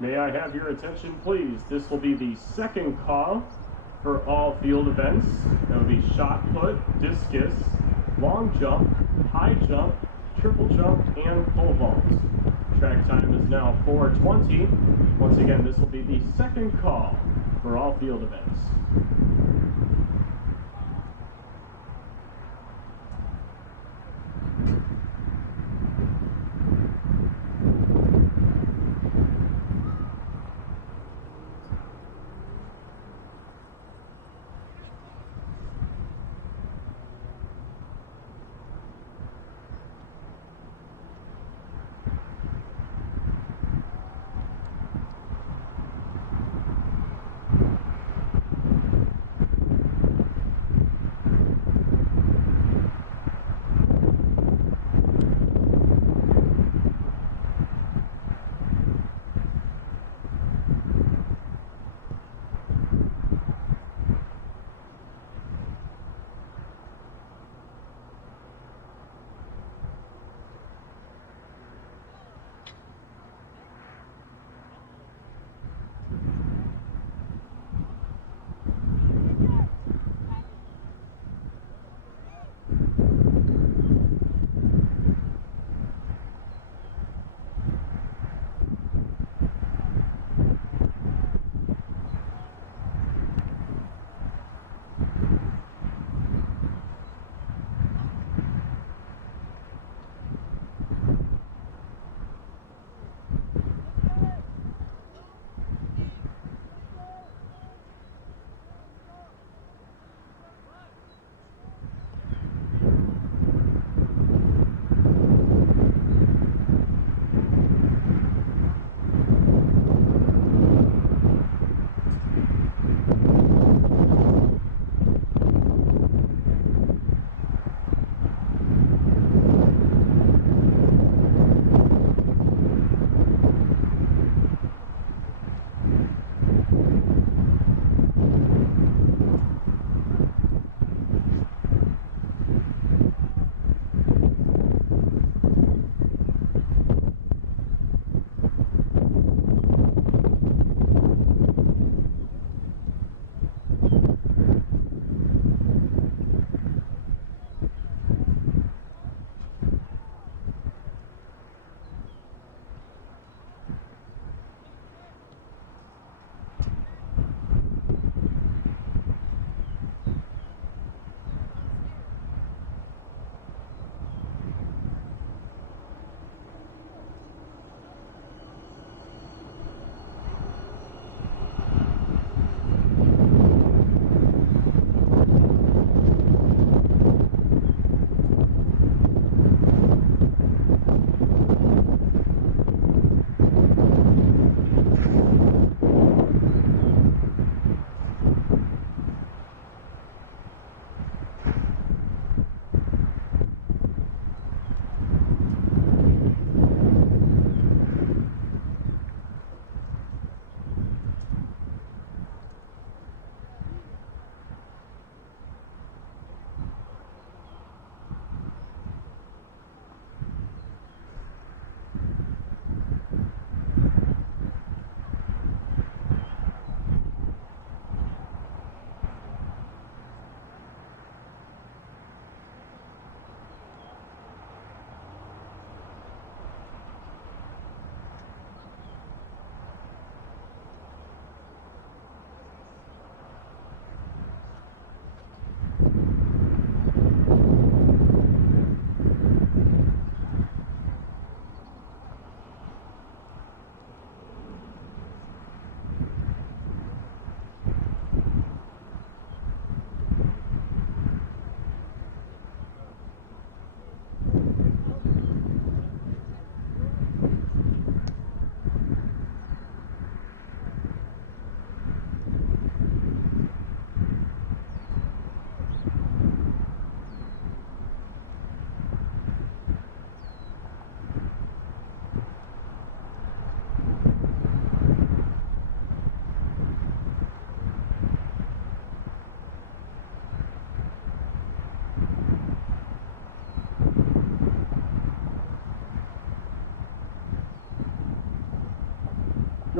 May I have your attention, please? This will be the second call for all field events. That will be shot put, discus, long jump, high jump, triple jump, and pole vault. Track time is now 4:20. Once again, this will be the second call for all field events.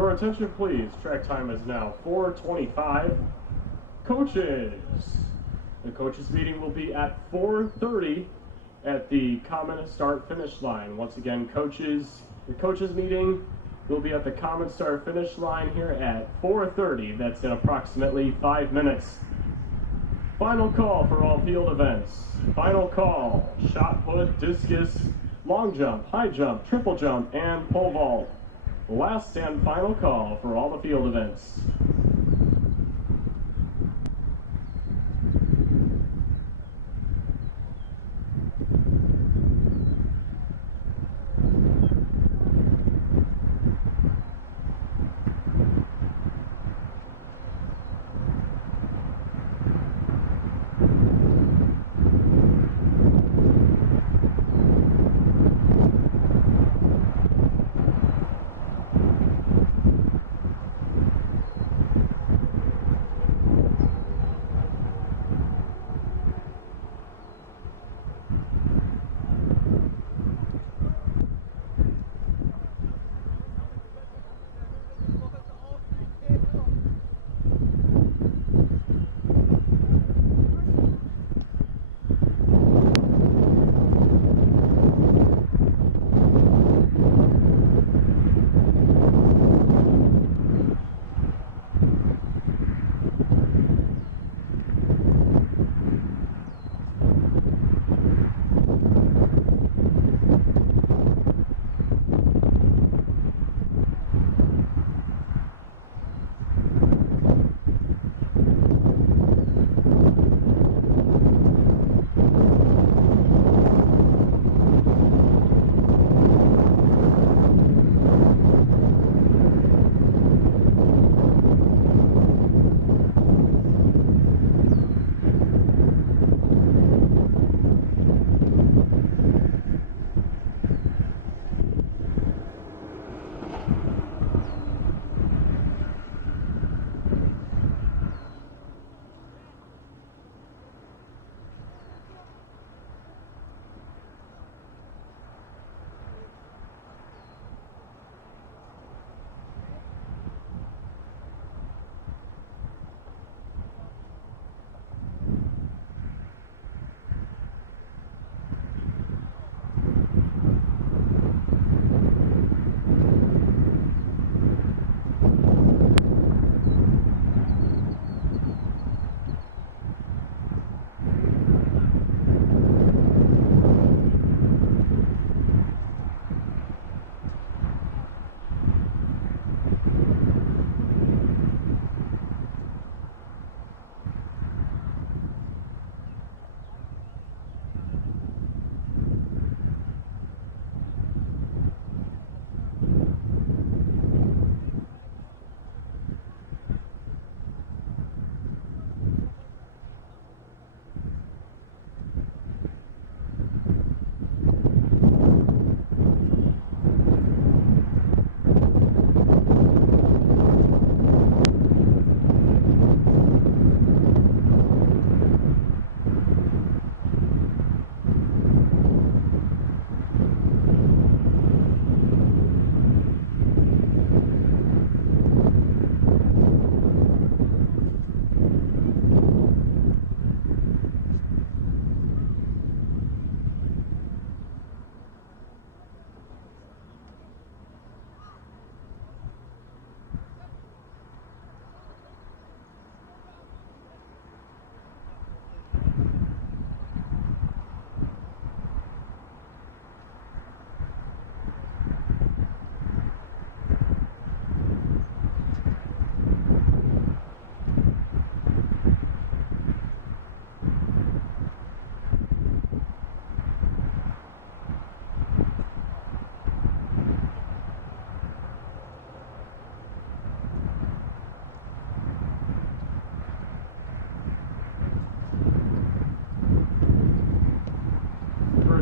Your attention please, track time is now 4:25. Coaches! The coaches meeting will be at 4:30 at the common start finish line. Once again, the coaches meeting will be at the common start finish line here at 4:30. That's in approximately 5 minutes. Final call for all field events. Final call: shot put, discus, long jump, high jump, triple jump, and pole vault. Last and final call for all the field events.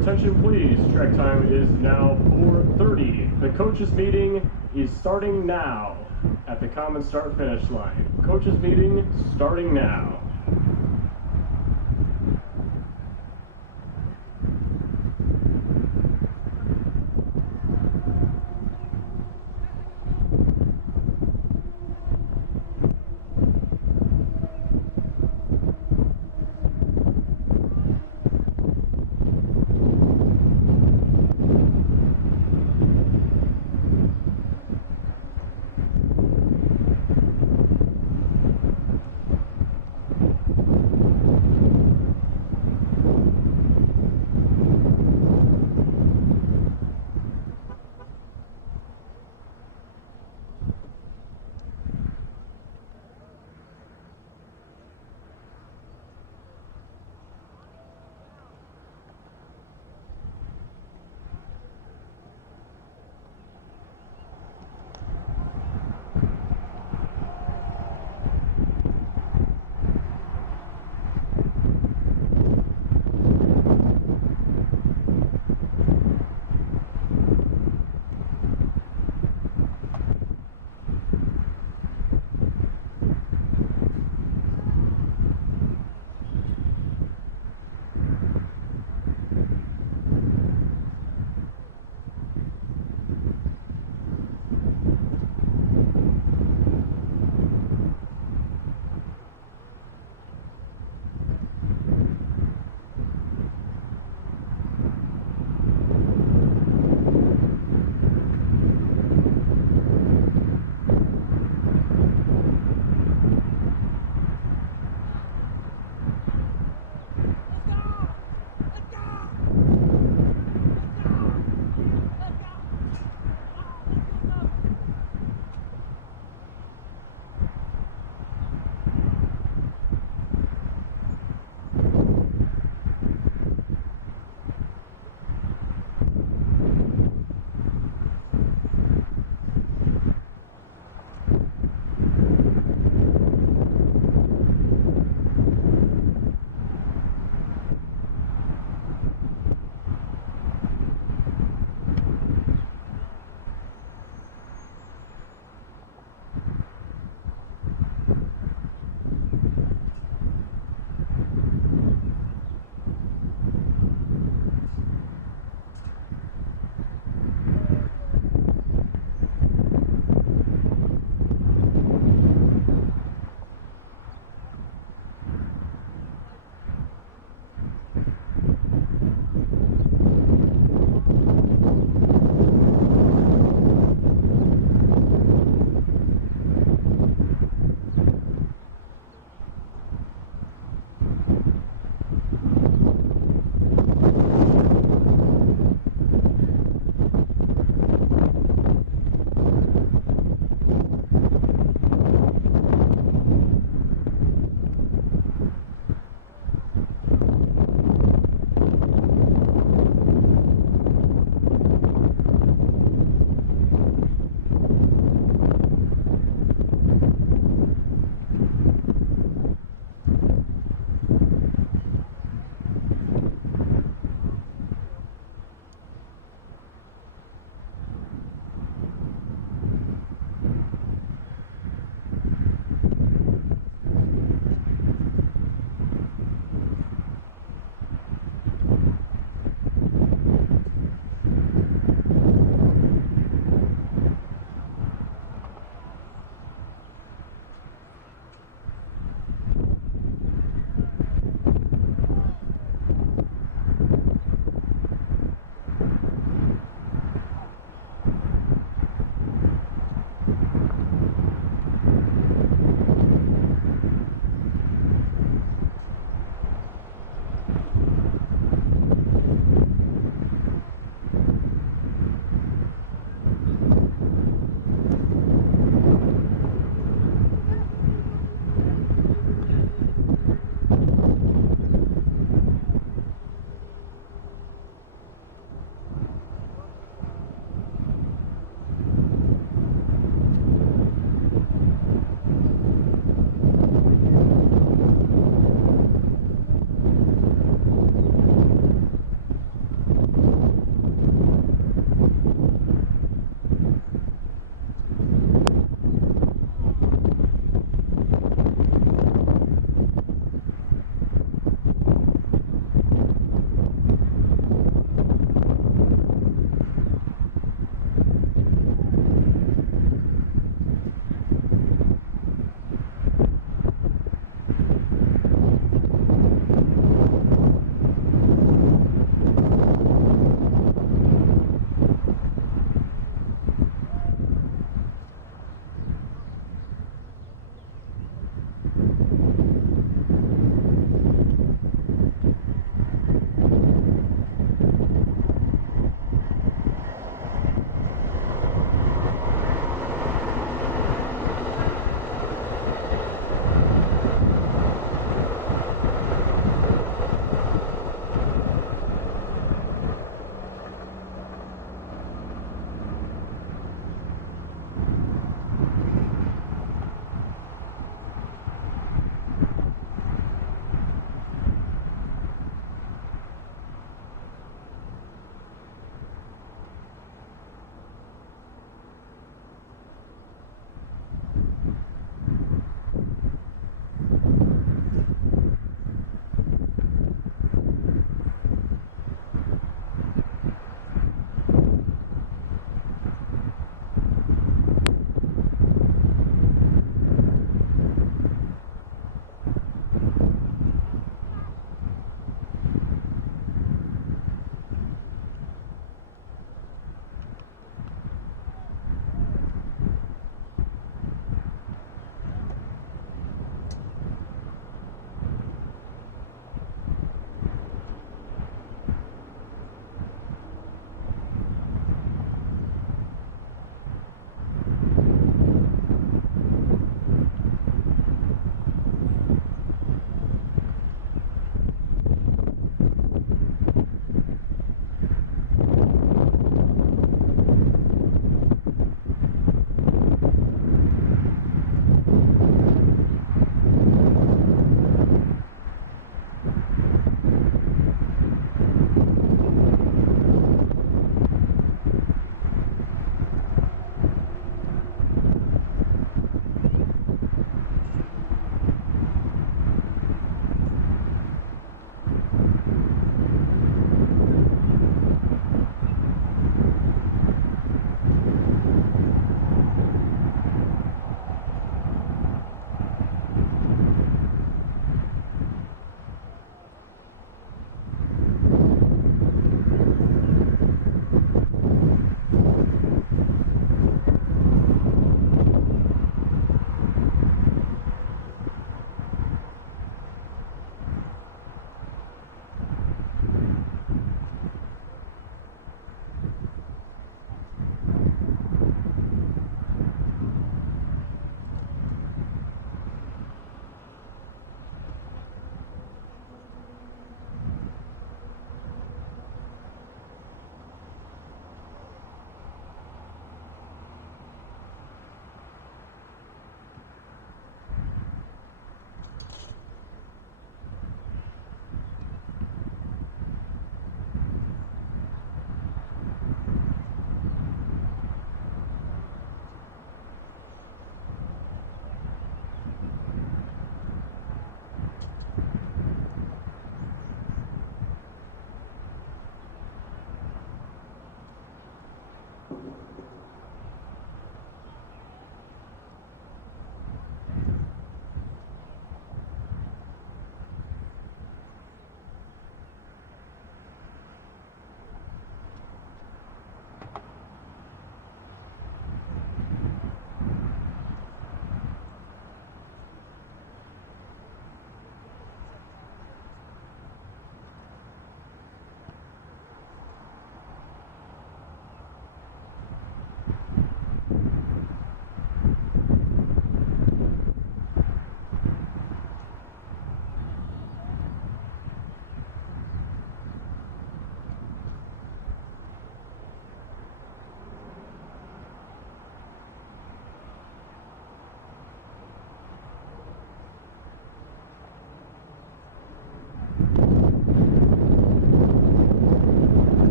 Attention please, track time is now 4:30. The coaches meeting is starting now at the common start finish line. Coaches meeting starting now.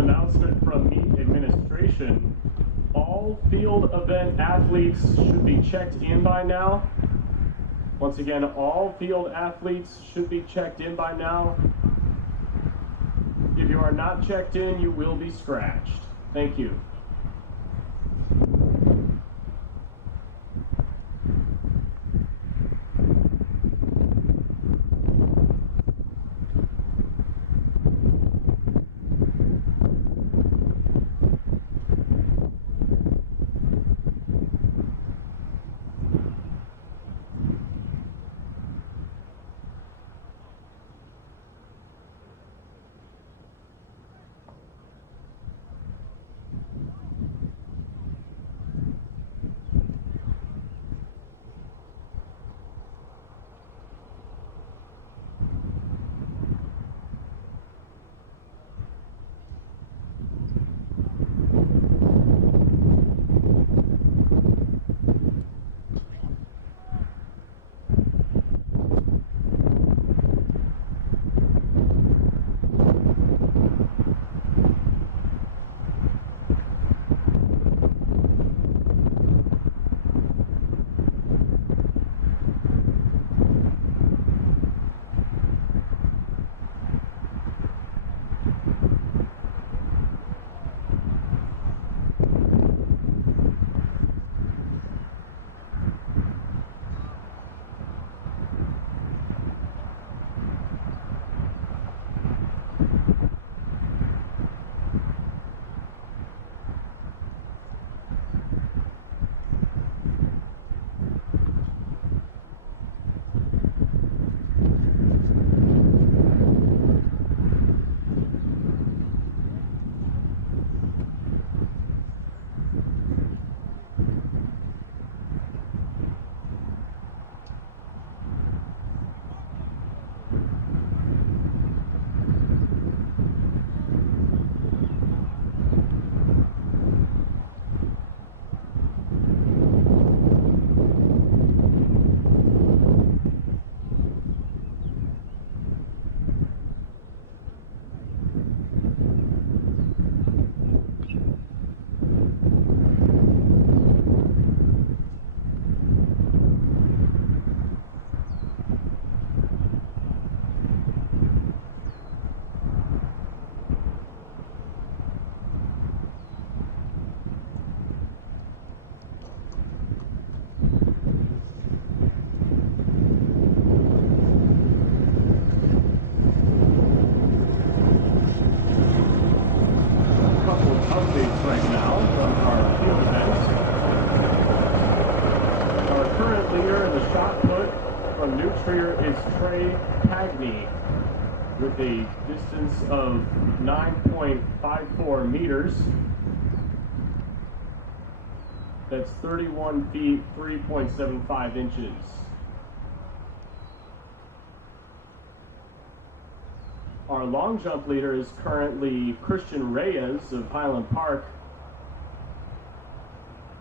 announcement from meet administration. All field event athletes should be checked in by now. Once again, all field athletes should be checked in by now. If you are not checked in, you will be scratched. Thank you. With a distance of 9.54 meters. That's 31 feet, 3.75 inches. Our long jump leader is currently Christian Reyes of Highland Park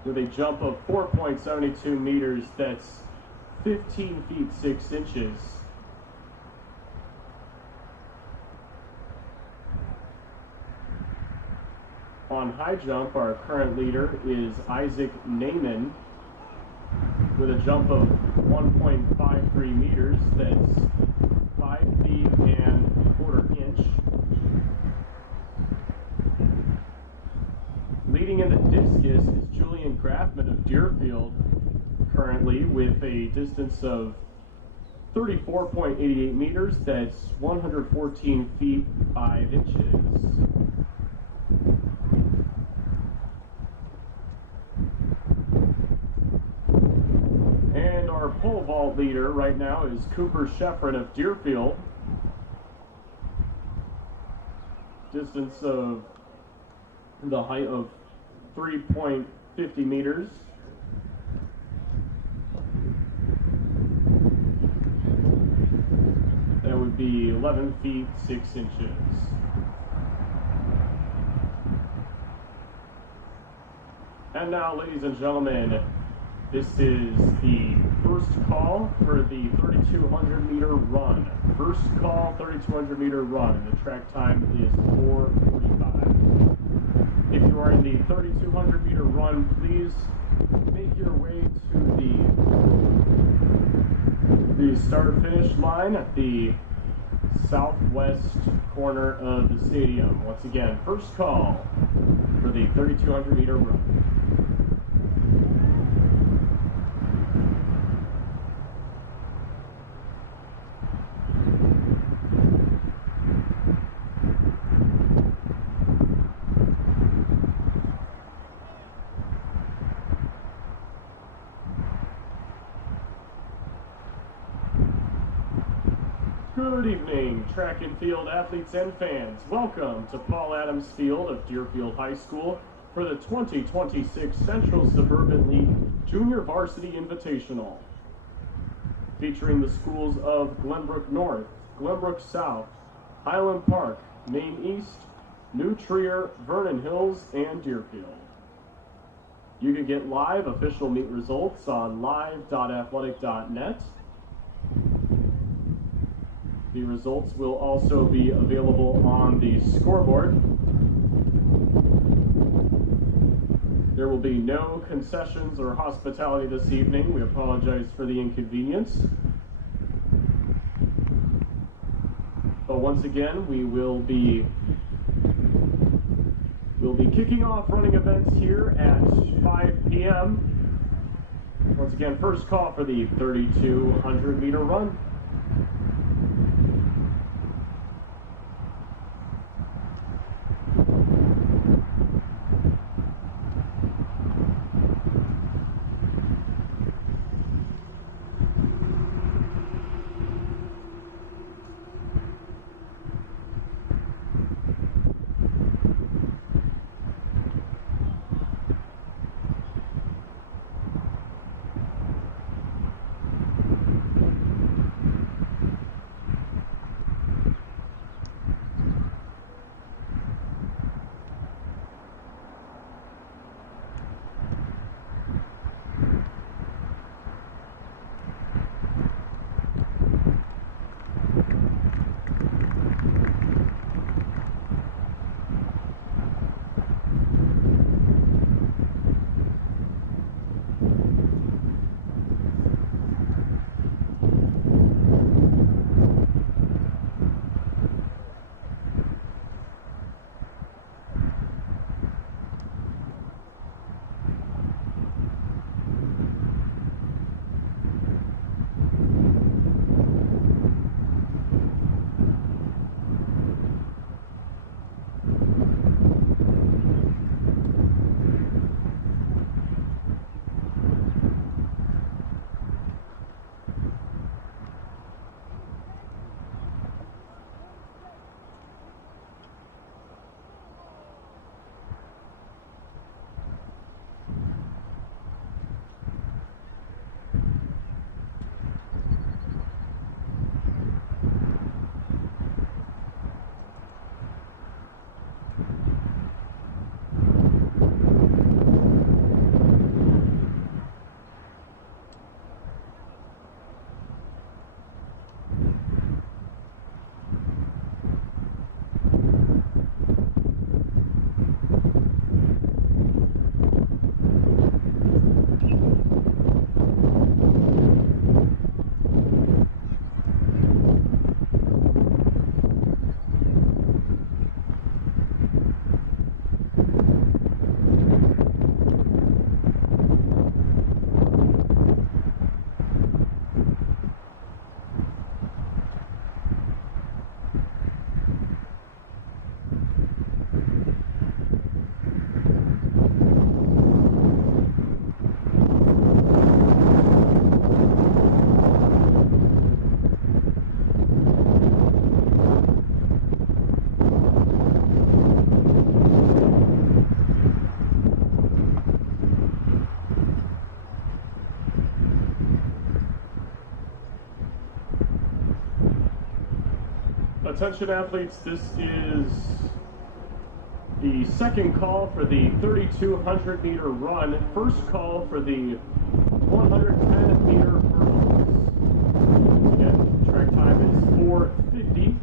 with a jump of 4.72 meters. That's 15 feet, 6 inches. On high jump, our current leader is Isaac Naiman with a jump of 1.53 meters. That's 5 feet and a quarter inch. Leading in the discus is Julian Grafman of Deerfield, currently with a distance of 34.88 meters. That's 114 feet, 5 inches. And our pole vault leader right now is Cooper Sheffrin of Deerfield. Distance of the height of 3.50 meters. That would be 11 feet, 6 inches. And now, ladies and gentlemen, this is the first call for the 3,200 meter run. First call, 3,200 meter run. The track time is 4:45. the 3,200 meter run, please make your way to the start-finish line at the southwest corner of the stadium. Once again, first call for the 3,200 meter run. Good evening, track and field athletes and fans. Welcome to Paul Adams Field of Deerfield High School for the 2026 Central Suburban League Junior Varsity Invitational. Featuring the schools of Glenbrook North, Glenbrook South, Highland Park, Maine East, New Trier, Vernon Hills, and Deerfield. You can get live official meet results on live.athletic.net. The results will also be available on the scoreboard. There will be no concessions or hospitality this evening. We apologize for the inconvenience. But once again, we'll be kicking off running events here at 5 p.m. Once again, first call for the 3,200 meter run. Attention athletes, this is the second call for the 3,200 meter run. First call for the 110 meter hurdles. Again, track time is 4:50.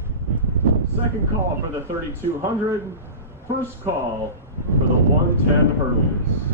Second call for the 3,200. First call for the 110 hurdles.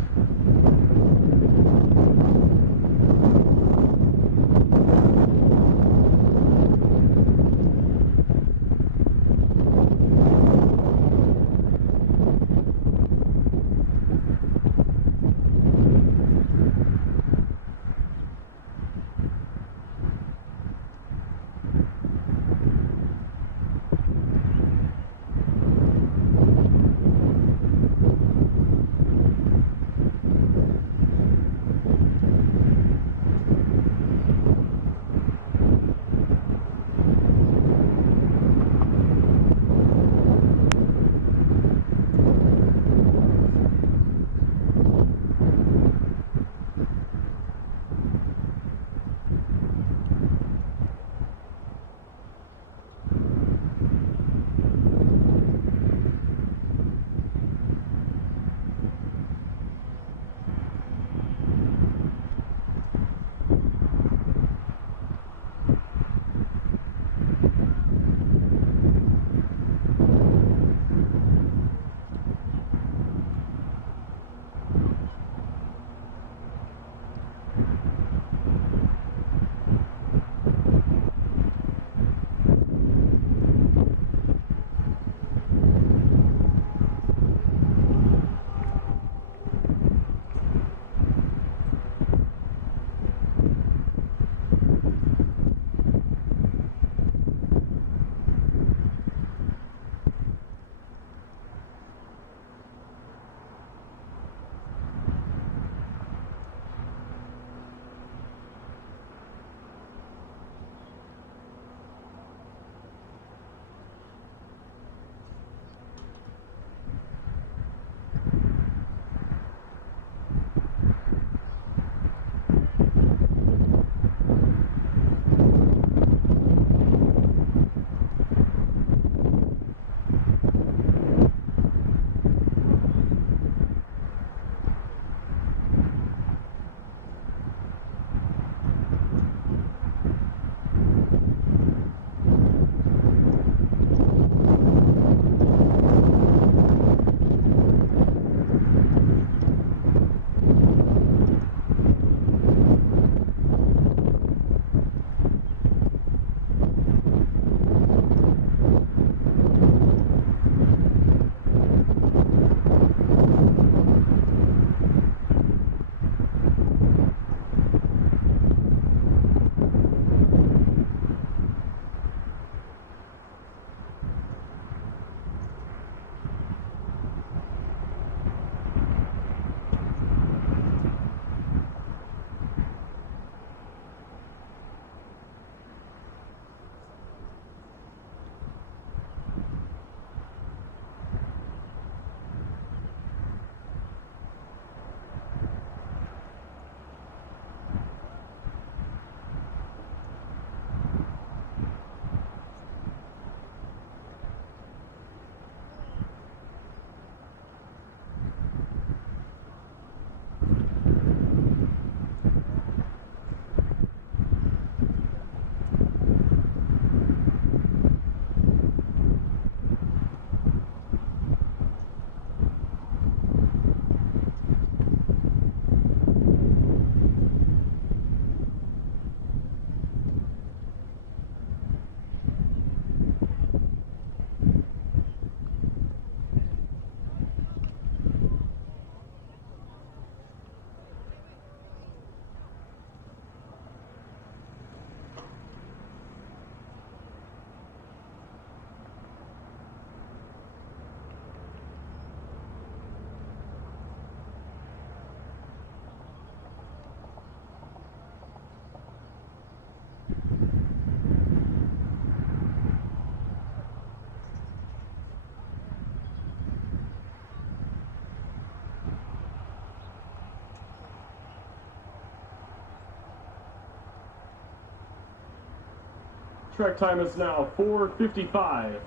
Track time is now 4:55.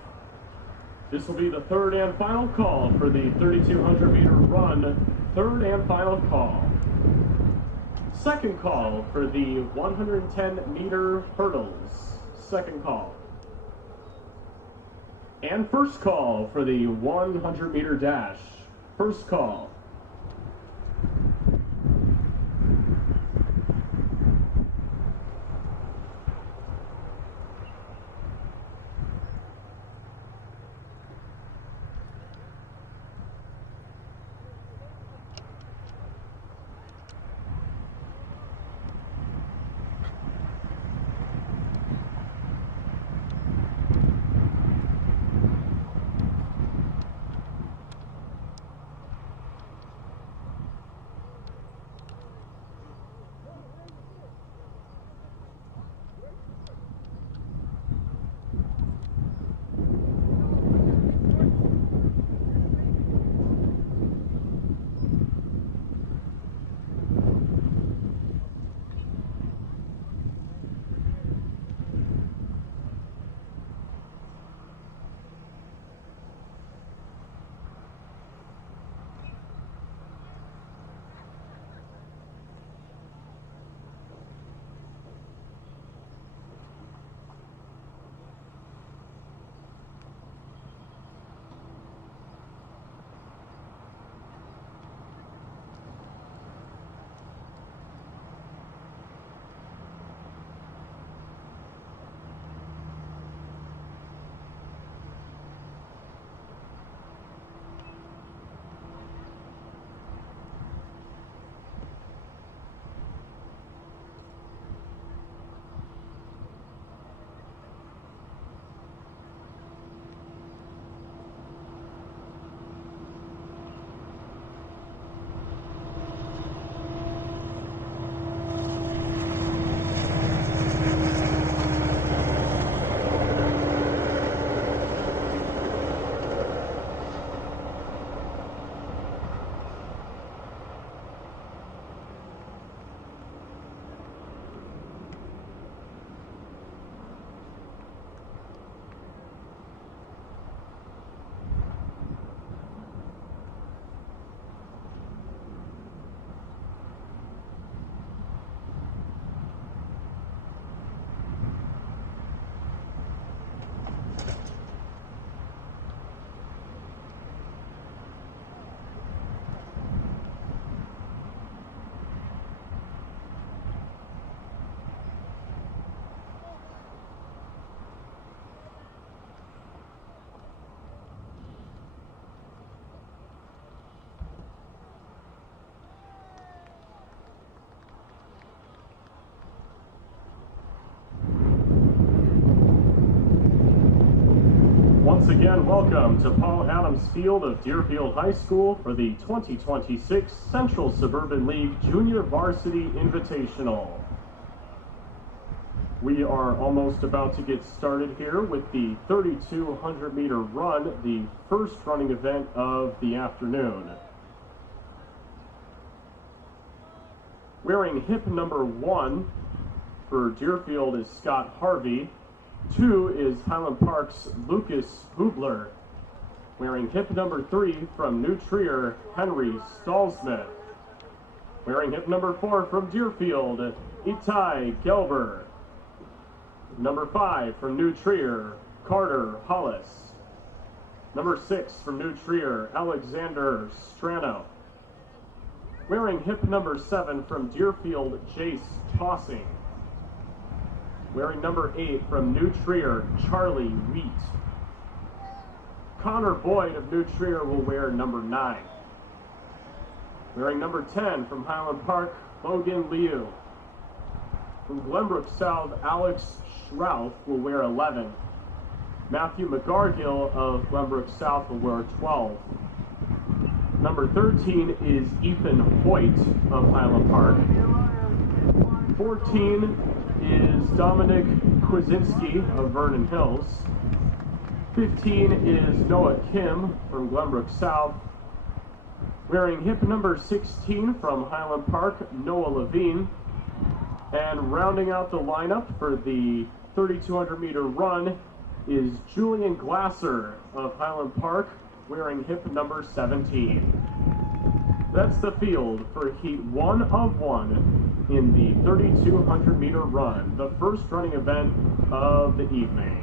This will be the third and final call for the 3,200 meter run. Third and final call. Second call for the 110 meter hurdles. Second call. And first call for the 100-meter dash. First call. Once again, welcome to Paul Adams Field of Deerfield High School for the 2026 Central Suburban League Junior Varsity Invitational. We are almost about to get started here with the 3,200-meter run, the first running event of the afternoon. Wearing hip number 1 for Deerfield is Scott Harvey. 2 is Highland Park's Lucas Hubler. Wearing hip number 3 from New Trier, Henry Stallsmith. Wearing hip number 4 from Deerfield, Itai Gelber. Number 5 from New Trier, Carter Hollis. Number 6 from New Trier, Alexander Strano. Wearing hip number 7 from Deerfield, Jace Tossing. Wearing number 8 from New Trier, Charlie Wheat. Connor Boyd of New Trier will wear number 9. Wearing number 10 from Highland Park, Logan Liu. From Glenbrook South, Alex Schrouth will wear 11. Matthew McGargill of Glenbrook South will wear 12. Number 13 is Ethan Hoyt of Highland Park. 14 is Dominic Kwasinski of Vernon Hills. 15 is Noah Kim from Glenbrook South. Wearing hip number 16 from Highland Park, Noah Levine. And rounding out the lineup for the 3,200-meter run is Julian Glasser of Highland Park, wearing hip number 17. That's the field for heat 1 of 1 in the 3,200-meter run, the first running event of the evening.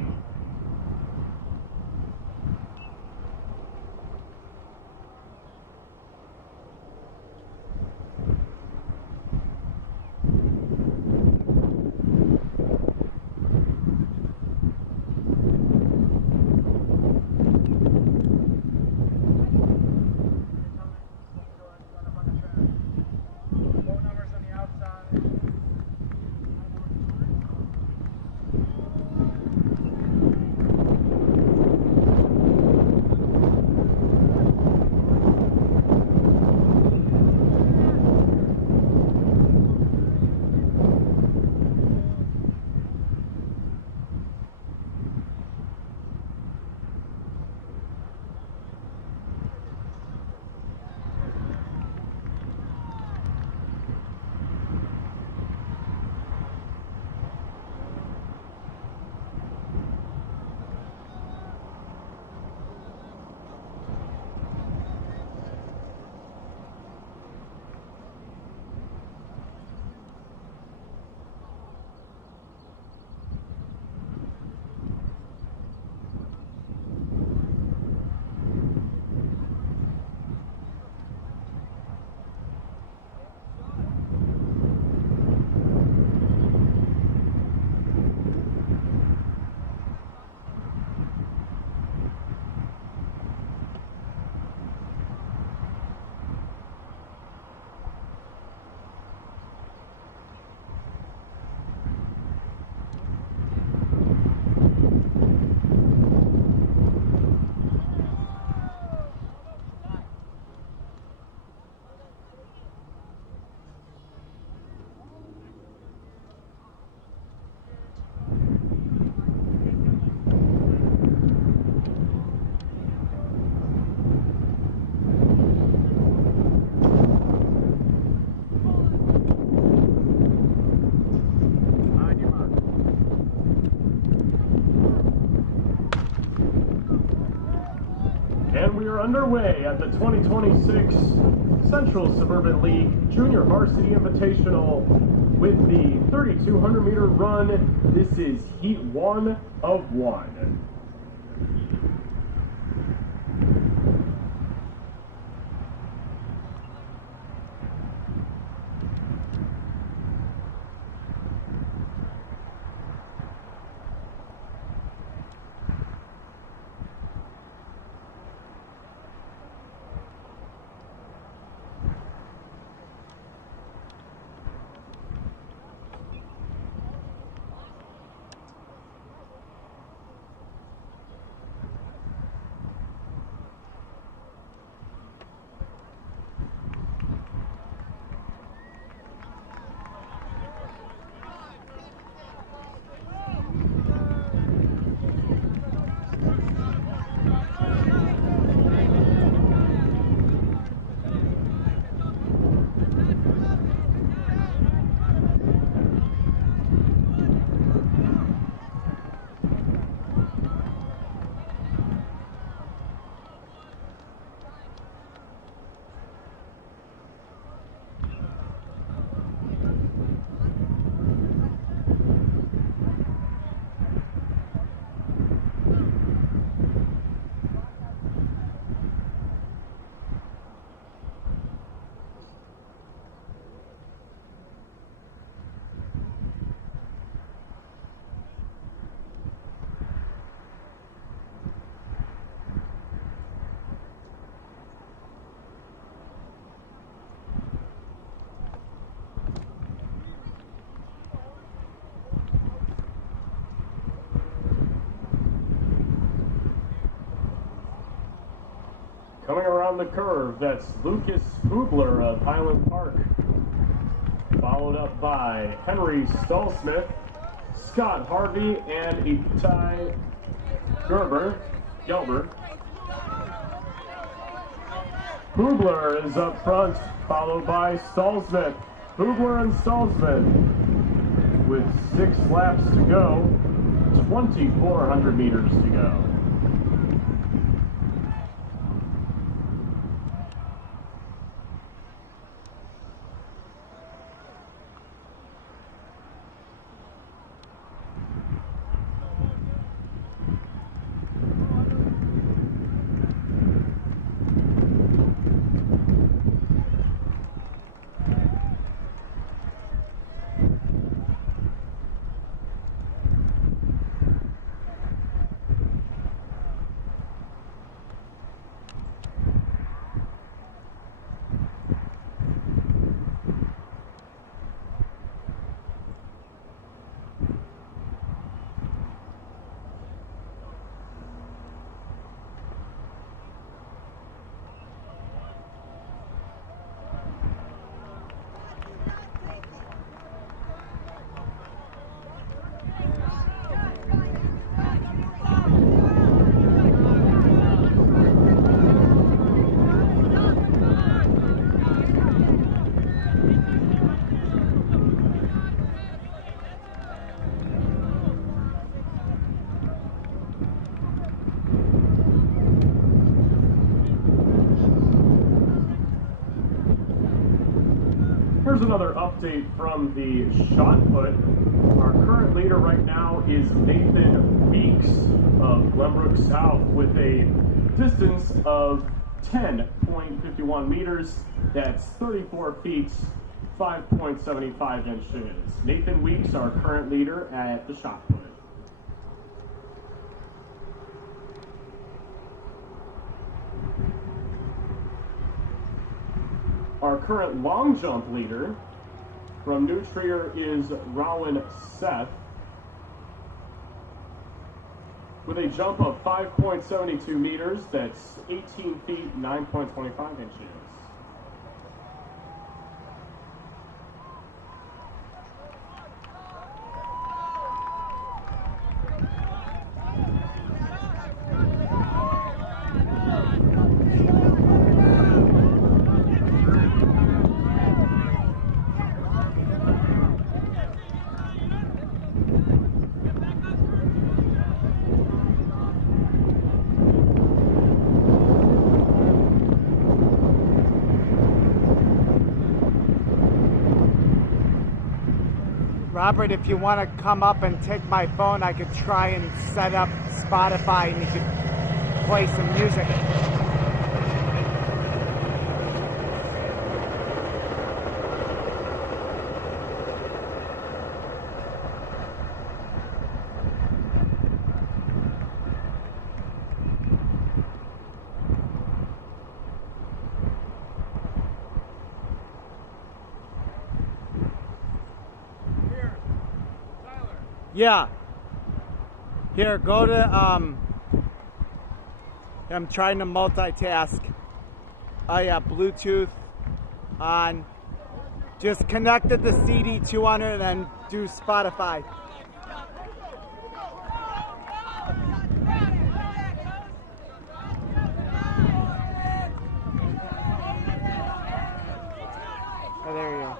underway at the 2026 Central Suburban League Junior Varsity Invitational with the 3,200 meter run. This is Heat 1 of 1. Coming around the curve, that's Lucas Hubler of Highland Park, followed up by Henry Stallsmith, Scott Harvey, and Itai Gelber. Hubler is up front, followed by Stallsmith. Hubler and Stallsmith with 6 laps to go, 2,400 meters to go. Here's another update from the shot put. Our current leader right now is Nathan Weeks of Glenbrook South with a distance of 10.51 meters. That's 34 feet, 5.75 inches. Nathan Weeks, our current leader at the shot put. Our current long jump leader from New Trier is Rowan Seth with a jump of 5.72 meters. That's 18 feet, 9.25 inches. Robert, if you want to come up and take my phone, I could try and set up Spotify and you could play some music. Yeah. Here, go to, I'm trying to multitask. Oh yeah, Bluetooth on. Just connected the CD200 and then do Spotify. Oh, there you go.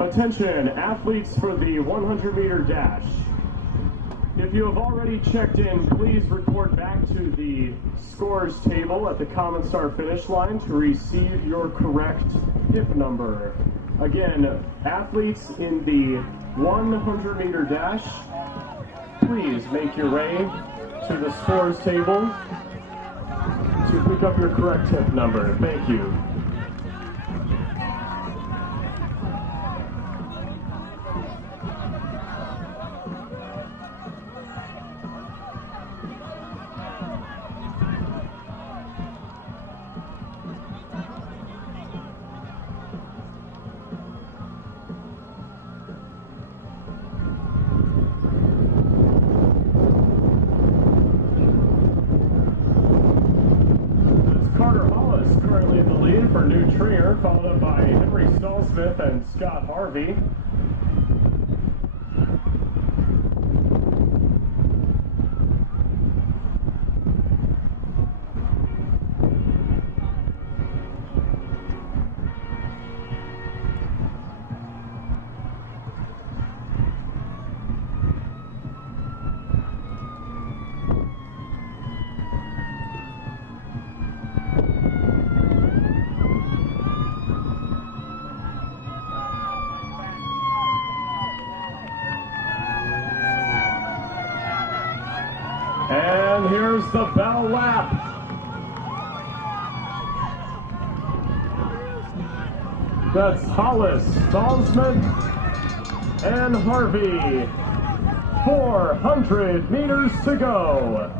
Attention, athletes for the 100-meter dash. If you have already checked in, please report back to the scores table at the Common Star finish line to receive your correct hip number. Again, athletes in the 100-meter dash, please make your way to the scores table to pick up your correct hip number. Thank you. Currently in the lead for New Trier, followed up by Henry Stallsmith and Scott Harvey. And here's the bell lap. That's Hollis, Stallsman, and Harvey. 400 meters to go.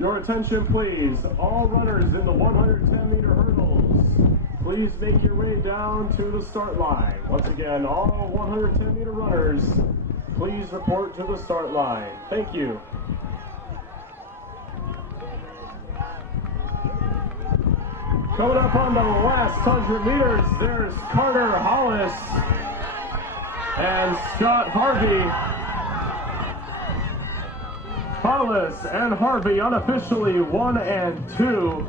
Your attention, please. All runners in the 110-meter hurdles, please make your way down to the start line. Once again, all 110-meter runners, please report to the start line. Thank you. Coming up on the last 100 meters, there's Carter Hollis and Scott Harvey. Hollis and Harvey unofficially 1 and 2.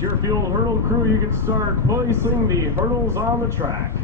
Deerfield hurdle crew, you can start placing the hurdles on the track.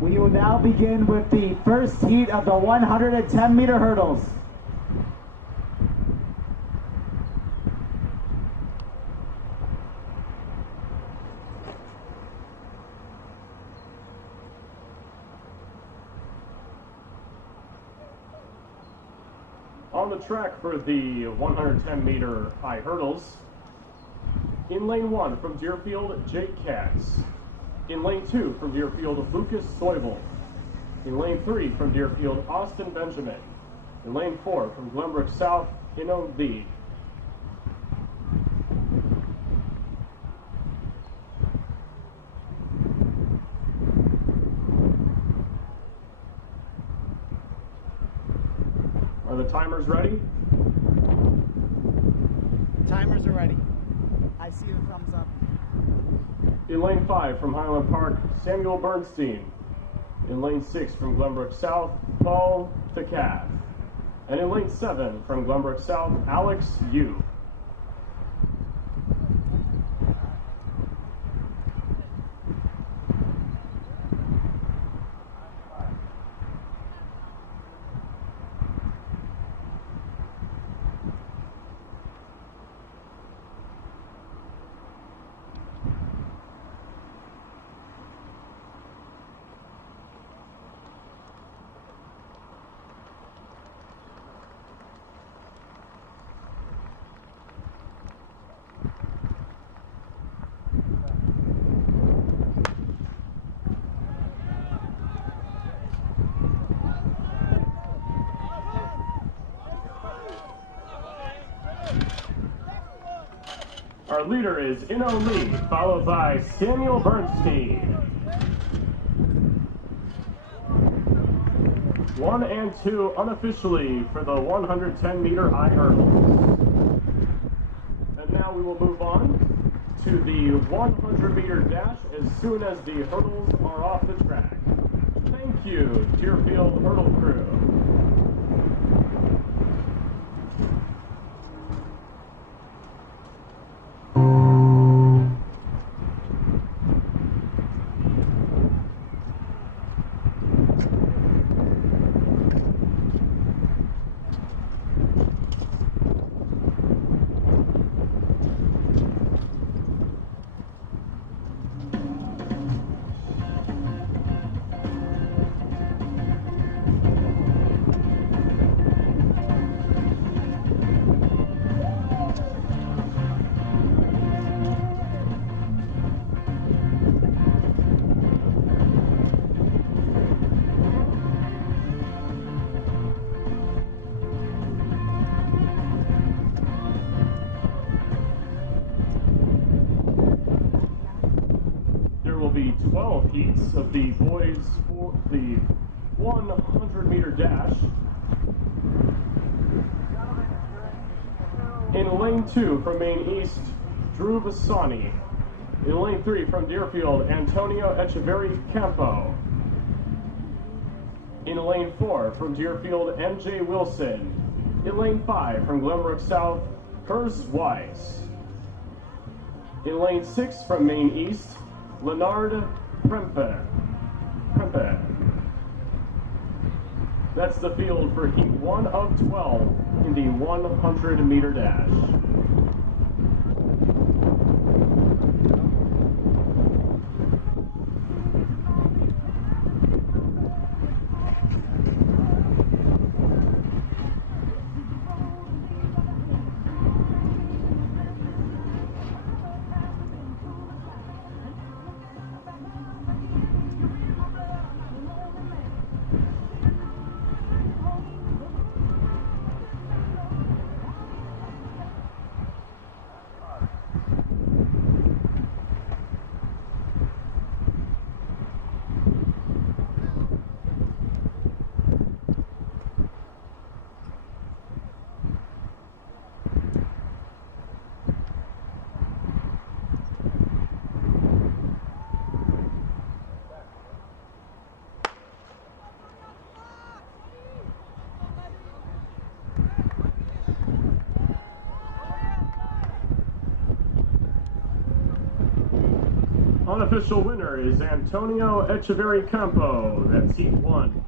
We will now begin with the first heat of the 110-meter hurdles. On the track for the 110-meter high hurdles, in lane 1 from Deerfield, Jake Katz. In lane 2 from Deerfield, Lucas Soibel. In lane 3 from Deerfield, Austin Benjamin. In lane 4 from Glenbrook South, Ino Lee. Are the timers ready? Timers are ready. I see the thumbs up. In lane 5 from Highland Park, Samuel Bernstein. In lane 6 from Glenbrook South, Paul Takath. And in lane 7 from Glenbrook South, Alex Yu. Our leader is Ino Lee, followed by Samuel Bernstein. 1 and 2 unofficially for the 110-meter high hurdles. And now we will move on to the 100-meter dash as soon as the hurdles are off the track. Thank you, Deerfield Hurdle Crew. Be 12 heats of the boys for the 100-meter dash. In lane 2 from Maine East, Drew Bassani. In lane 3 from Deerfield, Antonio Echeverri Campo. In lane 4 from Deerfield, MJ Wilson. In lane 5 from Glenbrook South, Kurs Weiss. In lane 6 from Maine East, Leonard Prempe. That's the field for heat 1 of 12 in the 100-meter dash. Unofficial winner is Antonio Echeverri Campo. That's heat 1.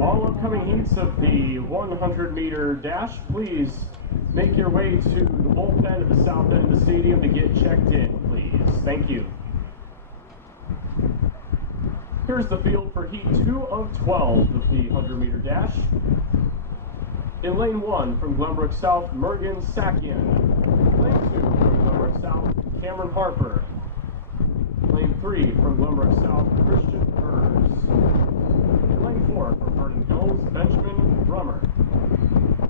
All upcoming heats of the 100-meter dash, please make your way to the bullpen at the south end of the stadium to get checked in, please. Thank you. Here's the field for heat 2 of 12 of the 100-meter dash. In lane 1 from Glenbrook South, Mergen Sakian. Lane 2 from Glenbrook South, Cameron Harper. Lane 3 from Glenbrook South, Christian Urs. In lane 4 from Vernon Hills, Benjamin Drummer.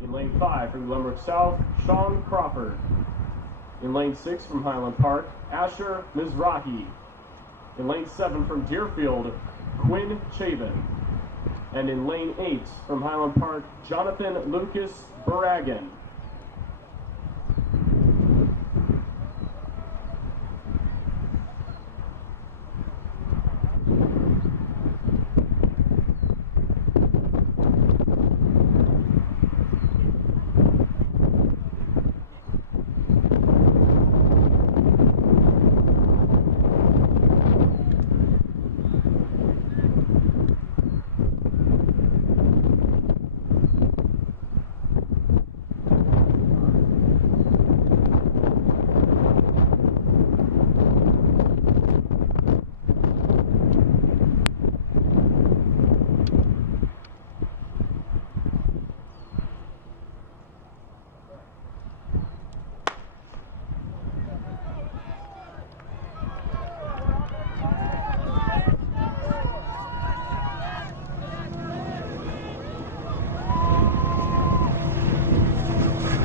In lane 5 from Glenbrook South, Sean Crawford. In lane 6 from Highland Park, Asher Mizrahi. In lane 7 from Deerfield, Quinn Chabin. And in lane 8 from Highland Park, Jonathan Lucas Barragan.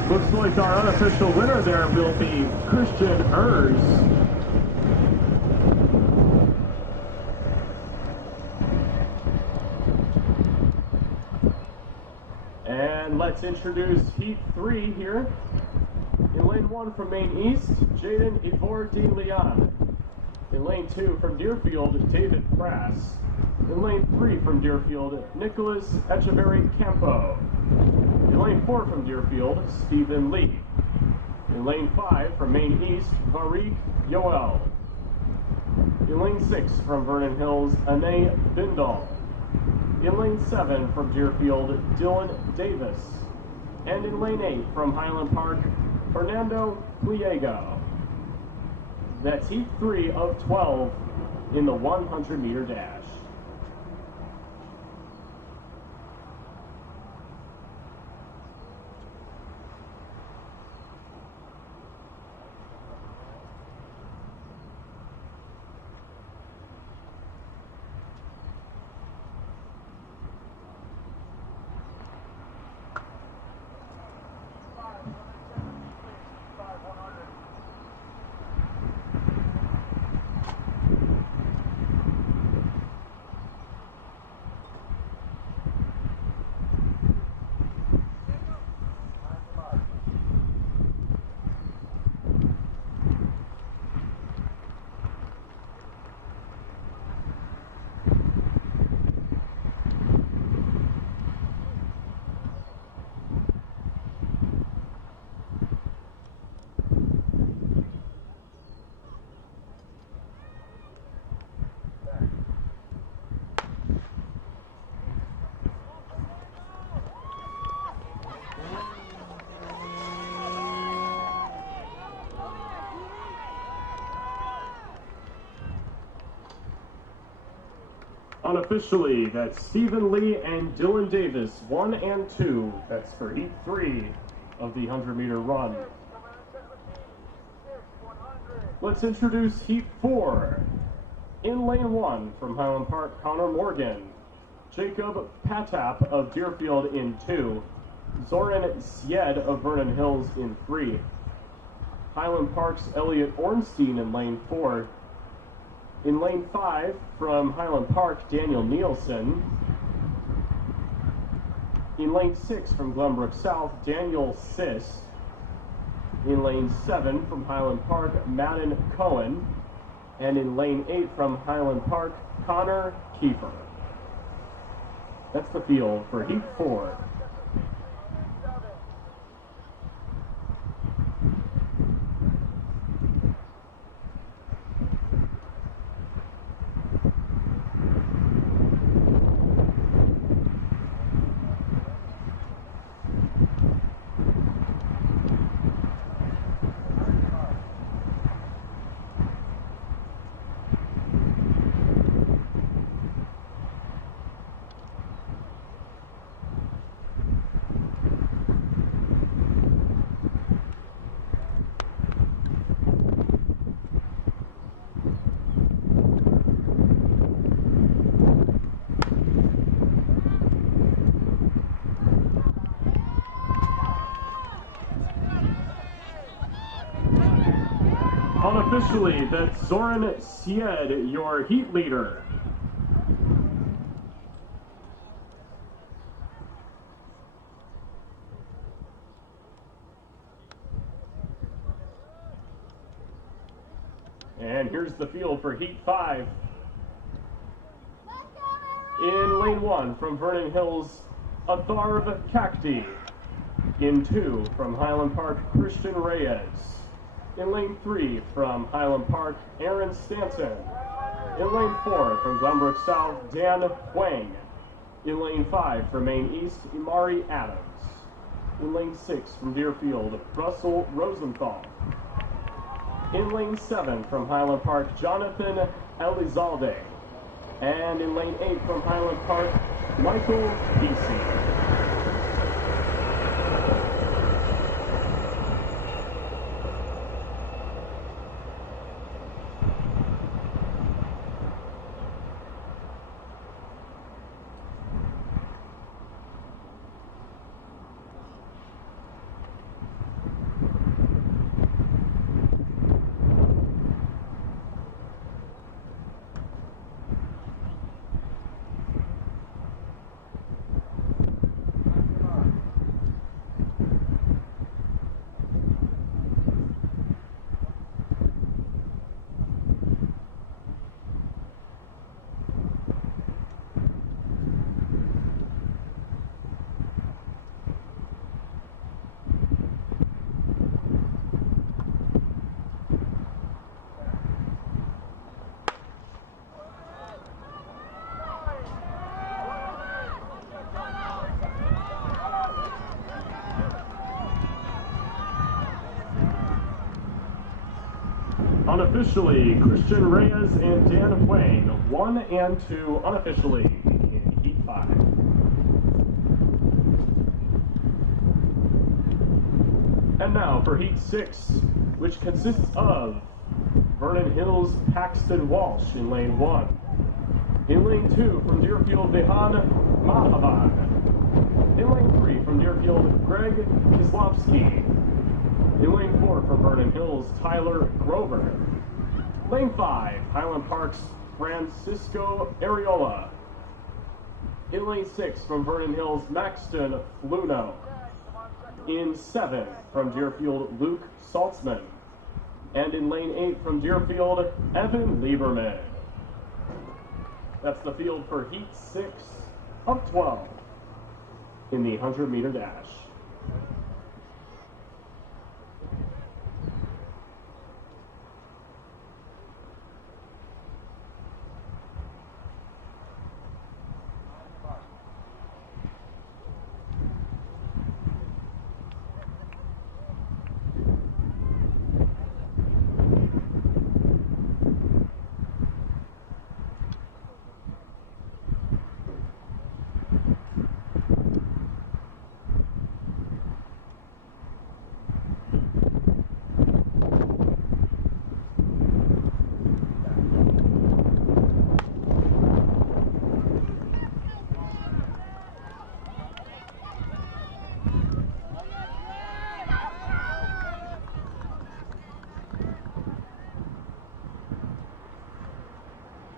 Looks like our unofficial winner there will be Christian Urs. And let's introduce Heat 3 here. In lane 1 from Maine East, Jaden Ivor de Leon. In lane 2 from Deerfield, David Prass. In lane 3 from Deerfield, Nicholas Echeverry Campo. In lane 4 from Deerfield, Stephen Lee. In lane 5 from Maine East, Varik Yoel. In lane 6 from Vernon Hills, Ane Bindal. In lane 7 from Deerfield, Dylan Davis. And in lane 8 from Highland Park, Fernando Pliego. That's heat 3 of 12 in the 100-meter dash. Unofficially, that's Stephen Lee and Dylan Davis, 1 and 2. That's for heat 3 of the 100-meter run. Let's introduce heat 4. In lane 1 from Highland Park, Connor Morgan. Jacob Patap of Deerfield in 2. Zoran Sied of Vernon Hills in 3. Highland Park's Elliot Ornstein in lane 4. In lane 5, from Highland Park, Daniel Nielsen. In lane 6, from Glenbrook South, Daniel Sis. In lane 7, from Highland Park, Madden Cohen. And in lane 8, from Highland Park, Connor Kiefer. That's the field for heat 4. Unofficially, that's Zoran Sied, your heat leader. And here's the field for heat 5. In lane 1 from Vernon Hills, Atharv Cacti. In 2 from Highland Park, Christian Reyes. In lane 3 from Highland Park, Aaron Stanton. In lane 4 from Glenbrook South, Dan Huang. In lane 5 from Maine East, Imari Adams. In lane 6 from Deerfield, Russell Rosenthal. In lane 7 from Highland Park, Jonathan Elizalde. And in lane 8 from Highland Park, Michael Beesey. Unofficially, Christian Reyes and Dan Huang, 1 and 2 unofficially in Heat 5. And now for Heat 6, which consists of Vernon Hills, Paxton Walsh in lane 1. In lane 2 from Deerfield, Vihan Mahavan. In lane 3 from Deerfield, Greg Kislovsky. In lane 4 from Vernon Hills, Tyler Grover. Lane 5, Highland Park's Francisco Areola. In lane 6 from Vernon Hills, Maxton Fluno. In 7 from Deerfield, Luke Saltzman. And in lane 8 from Deerfield, Evan Lieberman. That's the field for Heat 6 of 12 in the 100-meter dash.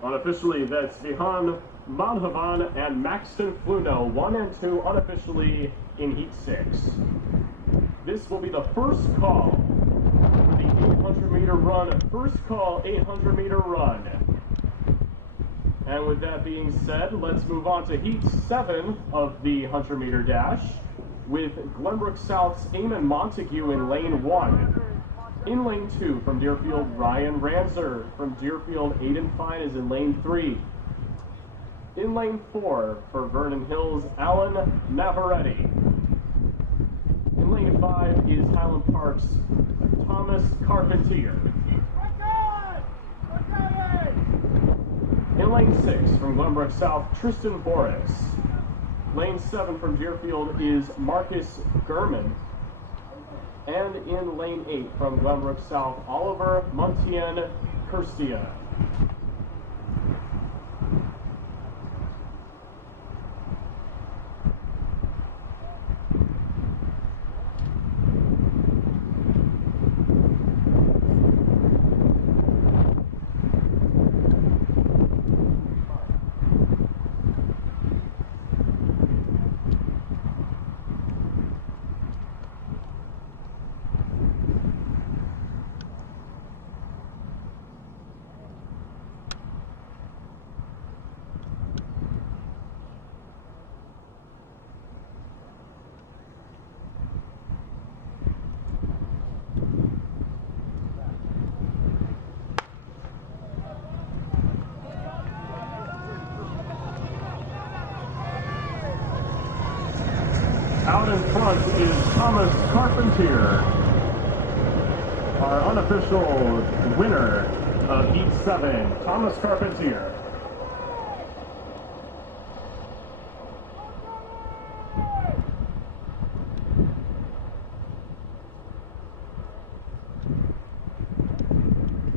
Unofficially, that's Vihan Madhavan and Maxton Fluno, 1 and 2 unofficially in Heat 6. This will be the first call for the 800-meter run. First call, 800-meter run. And with that being said, let's move on to Heat 7 of the 100-meter dash with Glenbrook South's Eamon Montague in lane 1. In lane 2 from Deerfield, Ryan Ranzer. From Deerfield, Aiden Fine is in lane 3. In lane 4 for Vernon Hills, Alan Navarrete. In lane 5 is Highland Park's Thomas Carpentier. In lane 6 from Glenbrook South, Tristan Boris. Lane 7 from Deerfield is Marcus Gurman. And in lane 8 from Glenbrook South, Oliver Montien Kirstia. Out in front is Thomas Carpentier, our unofficial winner of Heat 7, Thomas Carpentier.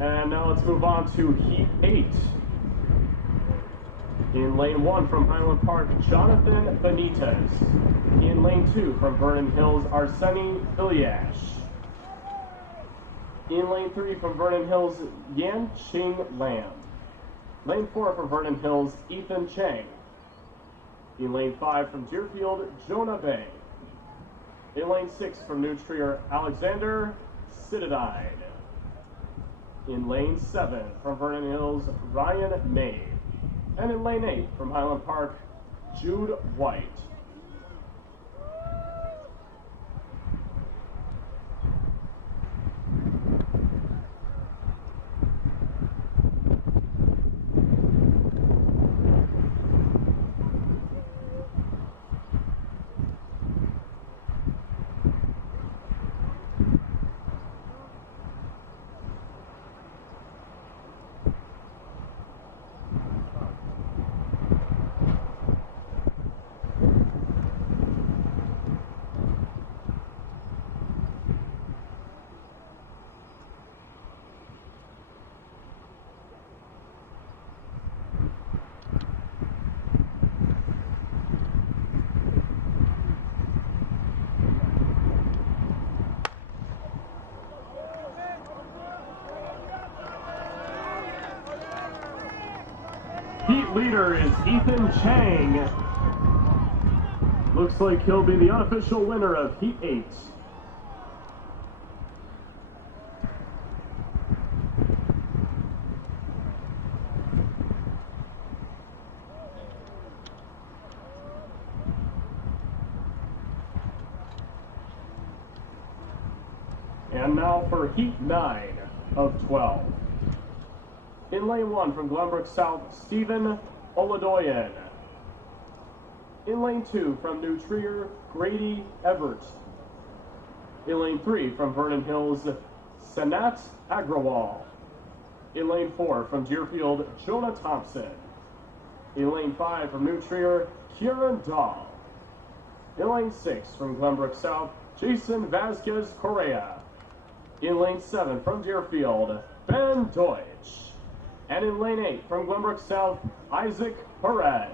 And now let's move on to Heat 8. In lane 1 from Highland Park, Jonathan Benitez. In lane 2 from Vernon Hills, Arseny Ilyash. In lane 3 from Vernon Hills, Yan Ching Lam. Lane 4 from Vernon Hills, Ethan Chang. In lane 5 from Deerfield, Jonah Bay. In lane 6 from New Trier, Alexander Sidadide. In lane 7 from Vernon Hills, Ryan May. And in lane 8 from Highland Park, Jude White. leader is Ethan Chang. Looks like he'll be the unofficial winner of Heat 8. And now for Heat 9 of 12. In lane 1 from Glenbrook South, Stephen Oladoyan. In lane 2 from New Trier, Grady Everett. In lane 3 from Vernon Hills, Sanat Agrawal. In lane 4 from Deerfield, Jonah Thompson. In lane 5 from New Trier, Kieran Dahl. In lane 6 from Glenbrook South, Jason Vasquez Correa. In lane 7 from Deerfield, Ben Deutsch. And in lane 8 from Glenbrook South, Isaac Perez.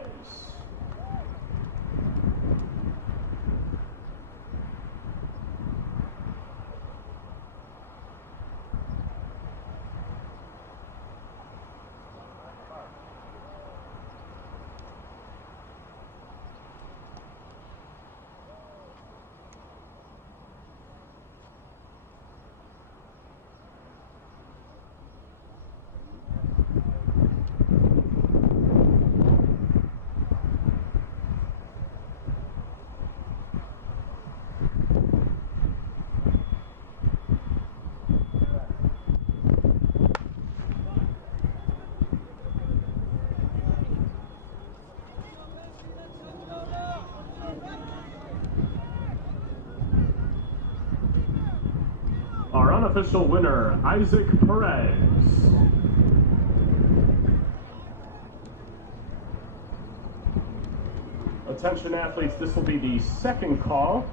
Our unofficial winner, Isaac Perez. Attention athletes, this will be the second call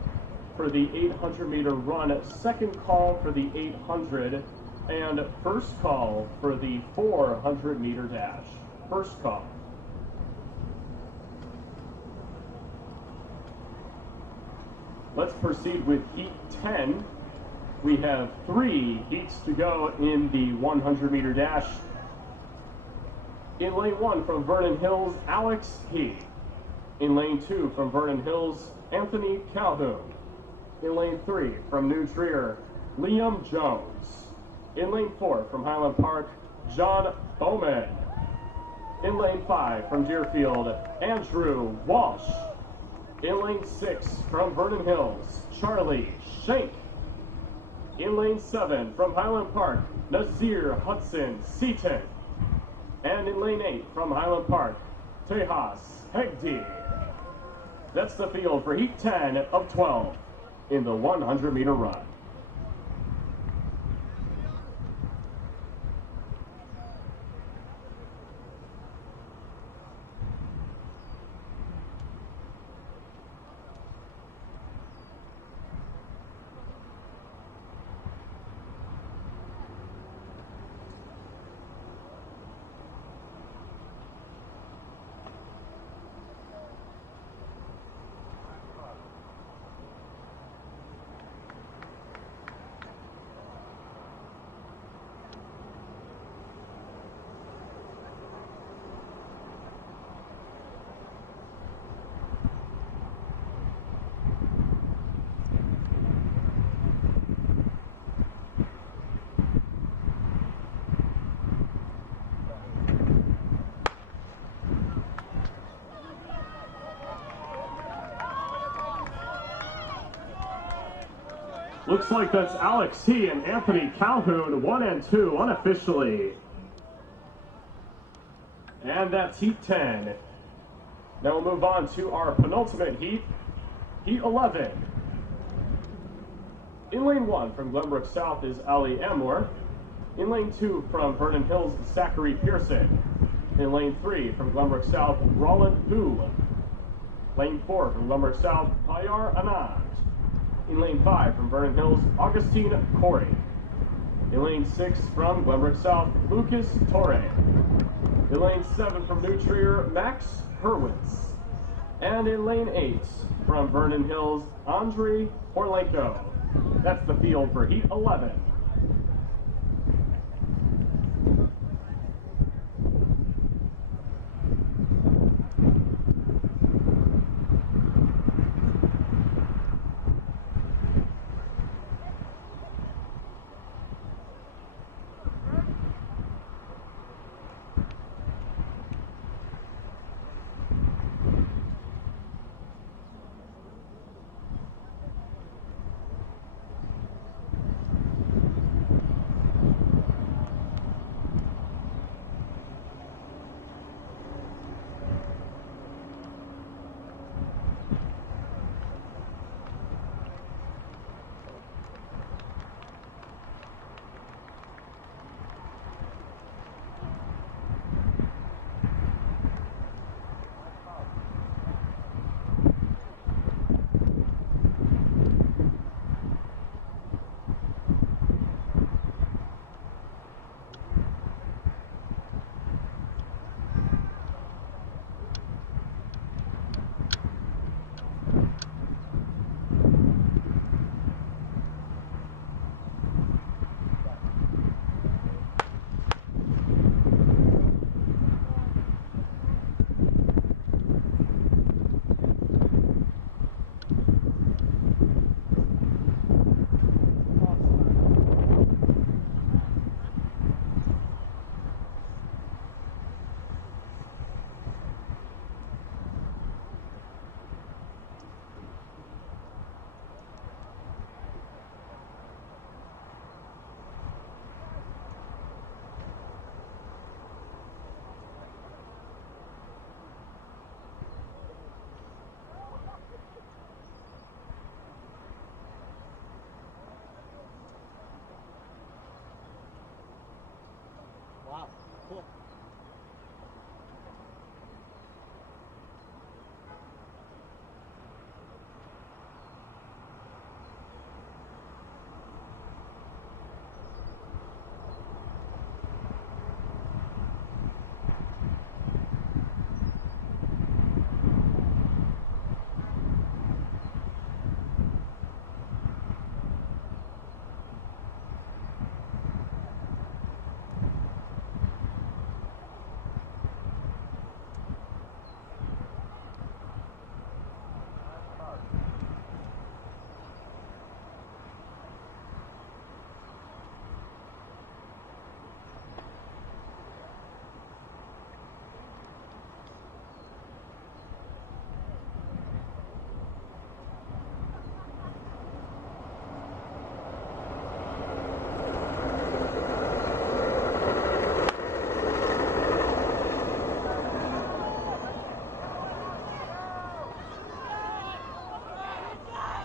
for the 800-meter run, second call for the 800, and first call for the 400-meter dash. First call. Let's proceed with Heat 10. We have 3 heats to go in the 100-meter dash. In lane 1 from Vernon Hills, Alex He. In lane 2 from Vernon Hills, Anthony Calhoun. In lane 3 from New Trier, Liam Jones. In lane 4 from Highland Park, John Bowman. In lane 5 from Deerfield, Andrew Walsh. In lane 6 from Vernon Hills, Charlie Shank. In lane 7 from Highland Park, Nazir Hudson Seaton. And in lane 8 from Highland Park, Tejas Hegde. That's the field for Heat 10 of 12 in the 100-meter run. Looks like that's Alex He and Anthony Calhoun, 1 and 2 unofficially. And that's Heat 10. Now we'll move on to our penultimate heat, Heat 11. In lane 1 from Glenbrook South is Ali Amor. In lane 2 from Vernon Hills, Zachary Pearson. In lane 3 from Glenbrook South, Roland Hu. Lane 4 from Glenbrook South, Payar Anand. In lane 5 from Vernon Hills, Augustine Corey. In lane 6 from Glenbrook South, Lucas Torre. In lane 7 from New Trier, Max Hurwitz. And in lane 8 from Vernon Hills, Andre Orlenko. That's the field for Heat 11.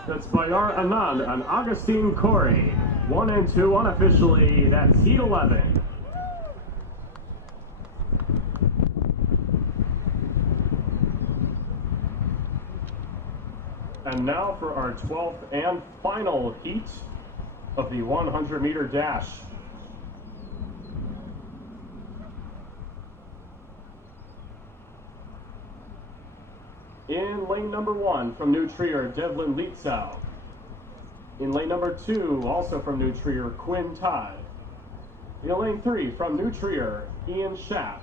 That's Bayar Anand and Augustine Corey. 1 and 2 unofficially, that's heat 11. And now for our 12th and final heat of the 100-meter dash. In lane number 1 from New Trier, Devlin Lietzau. In lane number 2, also from New Trier, Quinn Todd. In lane 3 from New Trier, Ian Schaff.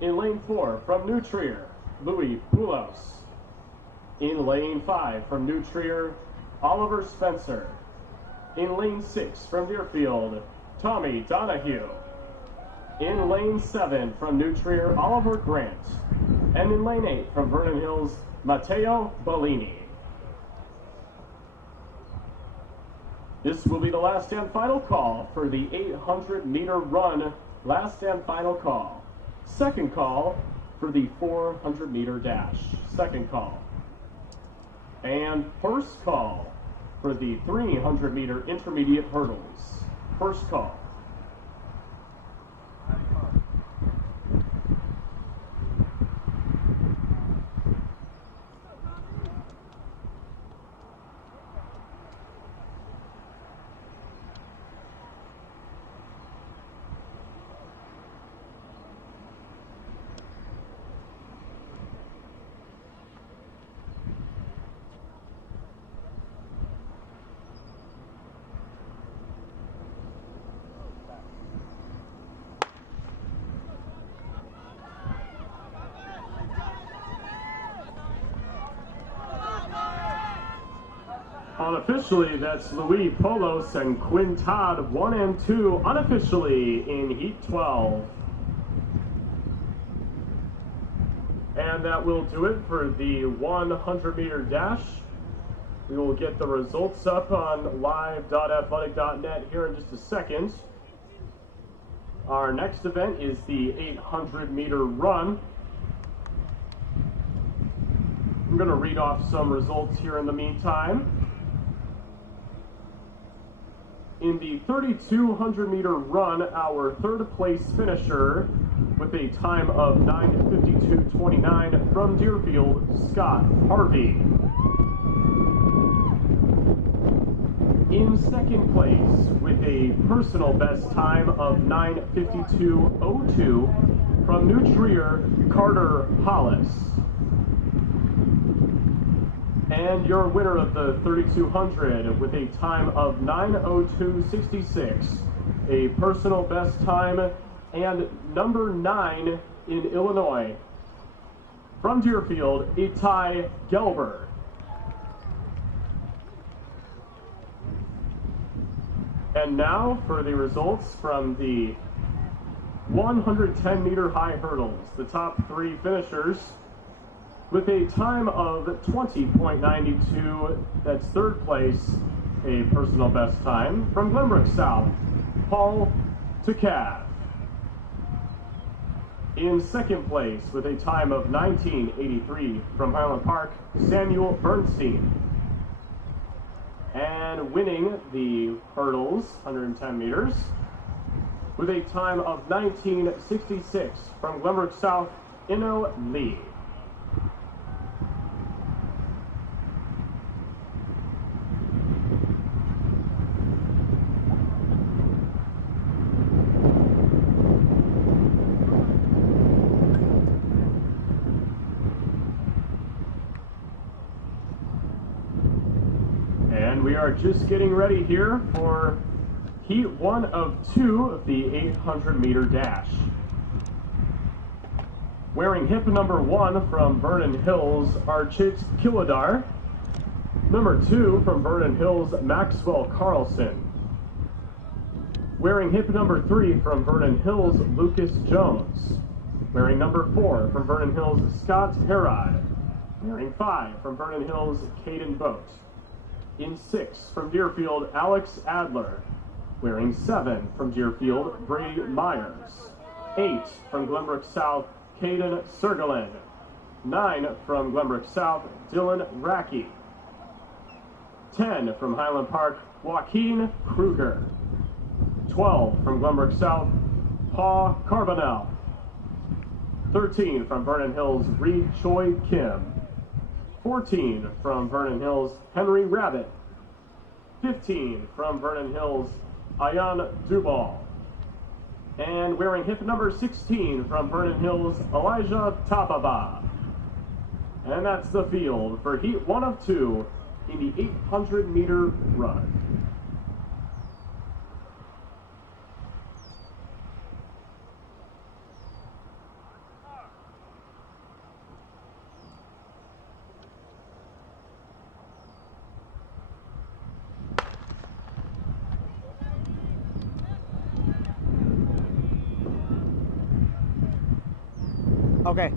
In lane 4 from New Trier, Louis Poulos. In lane 5 from New Trier, Oliver Spencer. In lane 6 from Deerfield, Tommy Donahue. In lane 7 from New Trier, Oliver Grant. And in lane 8 from Vernon Hills, Matteo Bellini. This will be the last and final call for the 800-meter run. Last and final call. Second call for the 400-meter dash. Second call. And first call for the 300-meter intermediate hurdles. First call. Unofficially, that's Louis Poulos and Quinn Todd, 1 and 2, unofficially in Heat 12. And that will do it for the 100-meter dash. We will get the results up on live.athletic.net here in just a second. Our next event is the 800-meter run. I'm going to read off some results here in the meantime. In the 3,200-meter run, our third place finisher with a time of 9:52.29 from Deerfield, Scott Harvey. In second place with a personal best time of 9:52.02 from New Trier, Carter Hollis. And your winner of the 3,200 with a time of 9:02.66, a personal best time and number 9 in Illinois. From Deerfield, Itai Gelber. And now for the results from the 110-meter high hurdles. The top 3 finishers with a time of 20.92, that's third place, a personal best time. From Glenbrook South, Paul Takav. In second place with a time of 19.83 from Highland Park, Samuel Bernstein. And winning the hurdles, 110 meters, with a time of 19:66 from Glenbrook South, Inno Lee. And we are just getting ready here for Heat 1 of 2 of the 800-meter dash. Wearing hip number 1 from Vernon Hills, Archit Kilidar. Number 2 from Vernon Hills, Maxwell Carlson. Wearing hip number 3 from Vernon Hills, Lucas Jones. Wearing number 4 from Vernon Hills, Scott Herod. Wearing 5 from Vernon Hills, Caden Boat. In 6 from Deerfield, Alex Adler. Wearing 7 from Deerfield, Brady Myers. 8 from Glenbrook South, Caden Sergelen. 9 from Glenbrook South, Dylan Racky. 10 from Highland Park, Joaquin Kruger. 12 from Glenbrook South, Paul Carbonell. 13 from Vernon Hills, Reed Choi Kim. 14 from Vernon Hills, Henry Rabbit. 15 from Vernon Hills, Ayan Dubal. And wearing hip number 16 from Vernon Hills, Elijah Tababa. And that's the field for Heat 1 of 2 in the 800-meter run. Okay.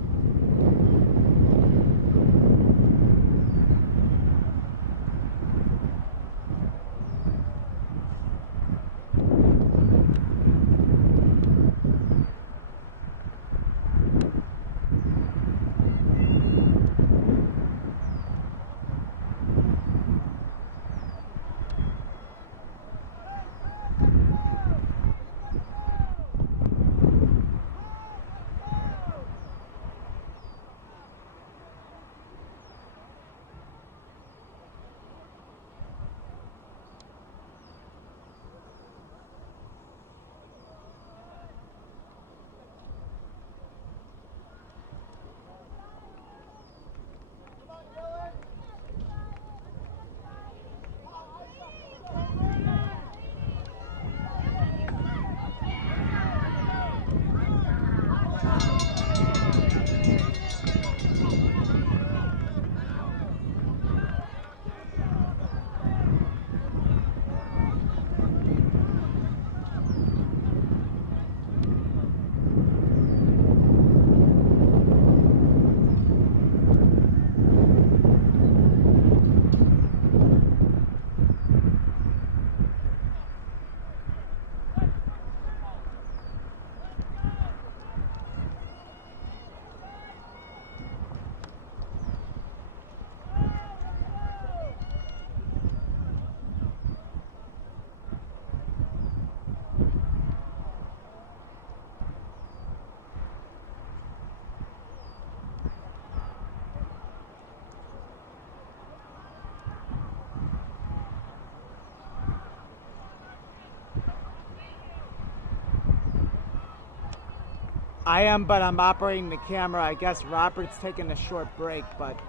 I am, but I'm operating the camera. I guess Robert's taking a short break, but...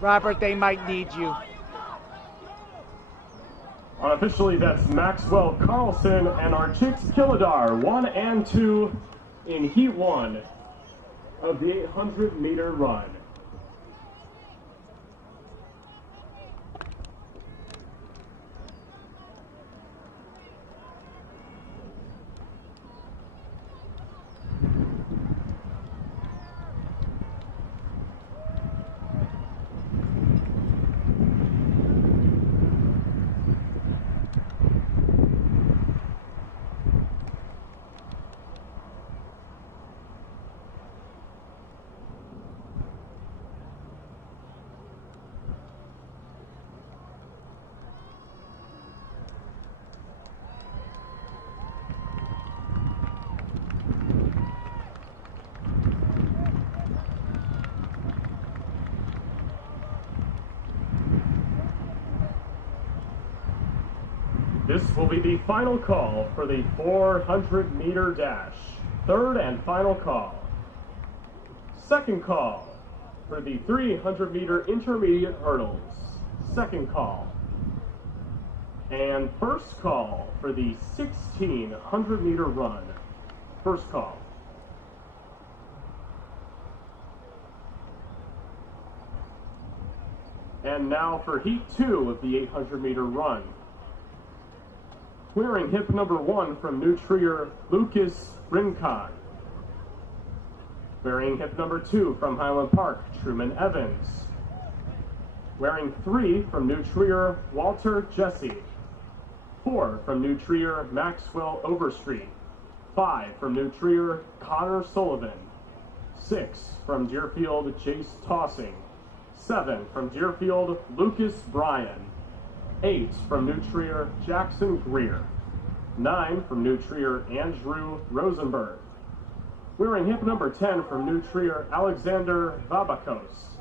Robert, they might need you. Unofficially, that's Maxwell Carlson and Archit Kilidar, 1 and 2 in Heat 1 of the 800-meter run. will be the final call for the 400-meter dash. Third and final call. Second call for the 300-meter intermediate hurdles. Second call. And first call for the 1,600-meter run. First call. And now for heat 2 of the 800-meter run. Wearing hip number 1 from New Trier, Lucas Rincon. Wearing hip number 2 from Highland Park, Truman Evans. Wearing 3 from New Trier, Walter Jesse. 4 from New Trier, Maxwell Overstreet. 5 from New Trier, Connor Sullivan. 6 from Deerfield, Jace Tossing. 7 from Deerfield, Lucas Bryan. 8 from New Trier, Jackson Greer. 9 from New Trier, Andrew Rosenberg. Wearing hip number 10 from New Trier, Alexander Vabakos.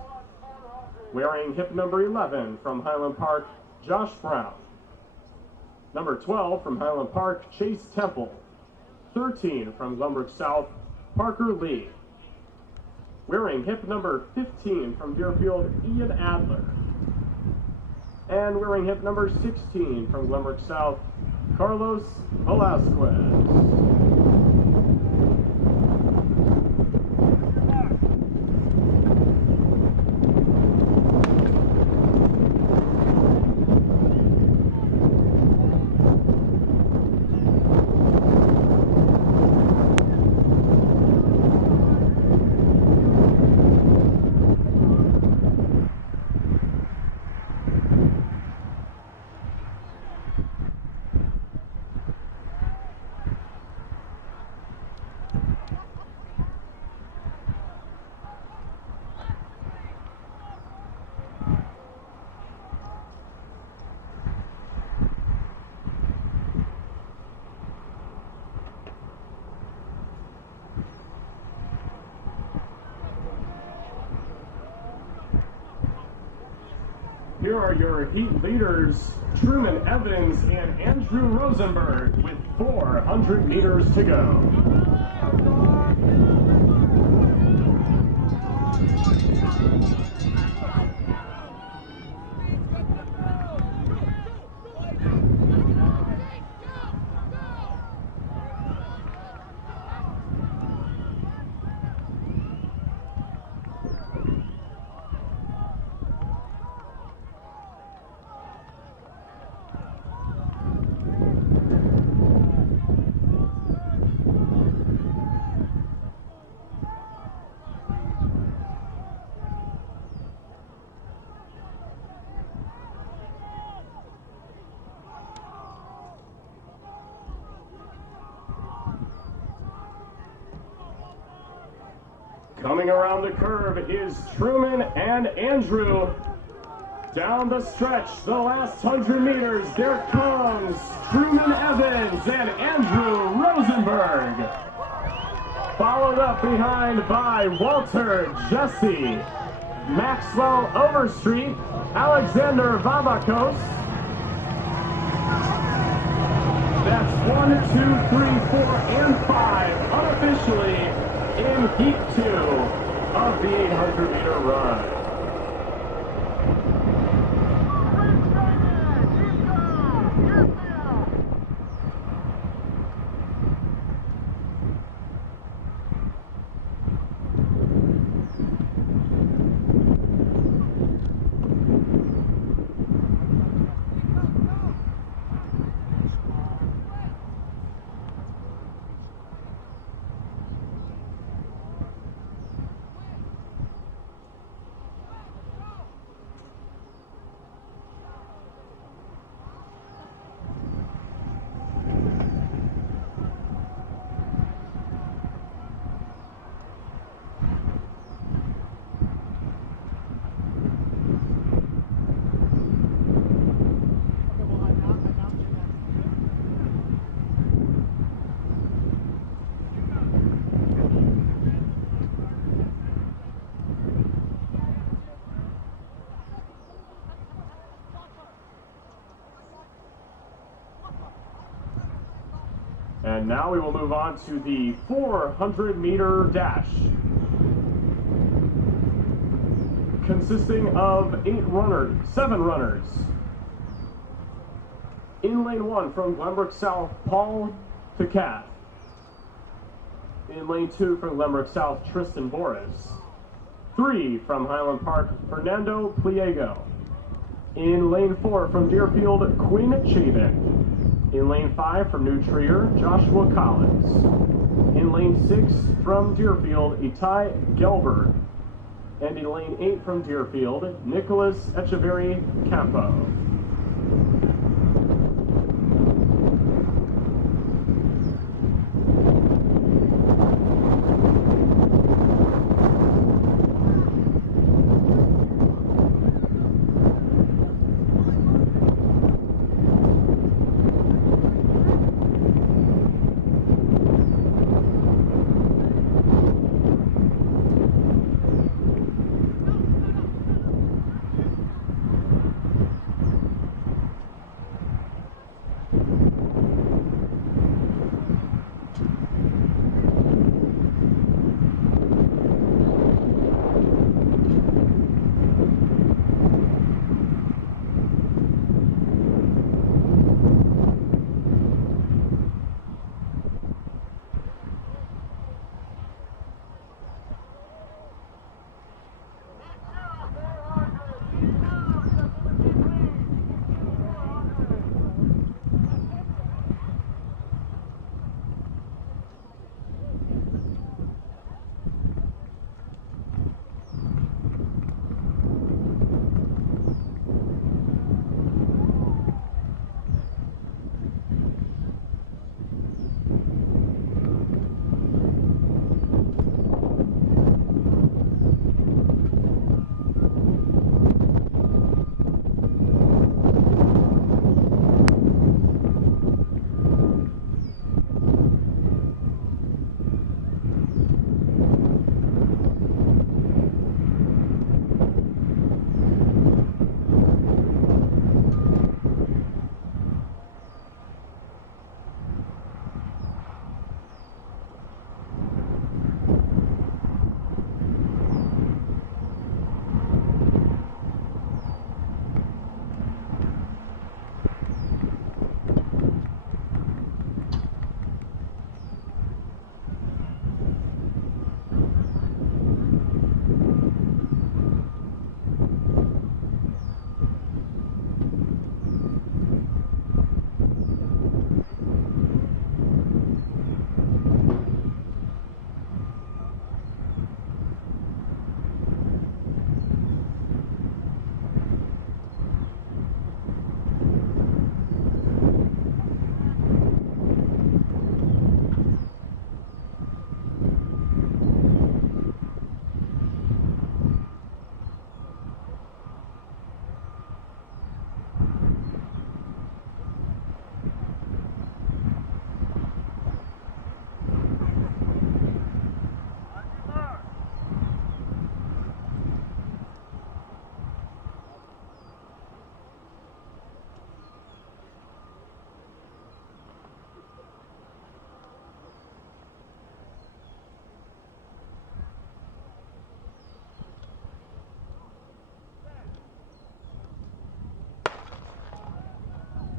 Wearing hip number 11 from Highland Park, Josh Brown. Number 12 from Highland Park, Chase Temple. 13 from Glenbrook South, Parker Lee. Wearing hip number 15 from Deerfield, Ian Adler. And wearing hip number 16 from Glenbrook South, Carlos Velasquez. Here are your heat leaders, Truman Evans and Andrew Rosenberg, with 400 meters to go. Coming around the curve is Truman and Andrew. Down the stretch, the last 100 meters, there comes Truman Evans and Andrew Rosenberg. Followed up behind by Walter Jesse, Maxwell Overstreet, Alexander Vabakos. That's 1, 2, 3, 4, and 5 unofficially in heat 2 of the 800-meter run. now we will move on to the 400-meter dash, consisting of 7 runners. In lane 1 from Glenbrook South, Paul Takat. In lane 2 from Glenbrook South, Tristan Boris. 3 from Highland Park, Fernando Pliego. In lane 4 from Deerfield, Quinn Chavik. In lane 5 from New Trier, Joshua Collins. In lane 6 from Deerfield, Itai Gelberg. And in lane 8 from Deerfield, Nicholas Echeverry Campo.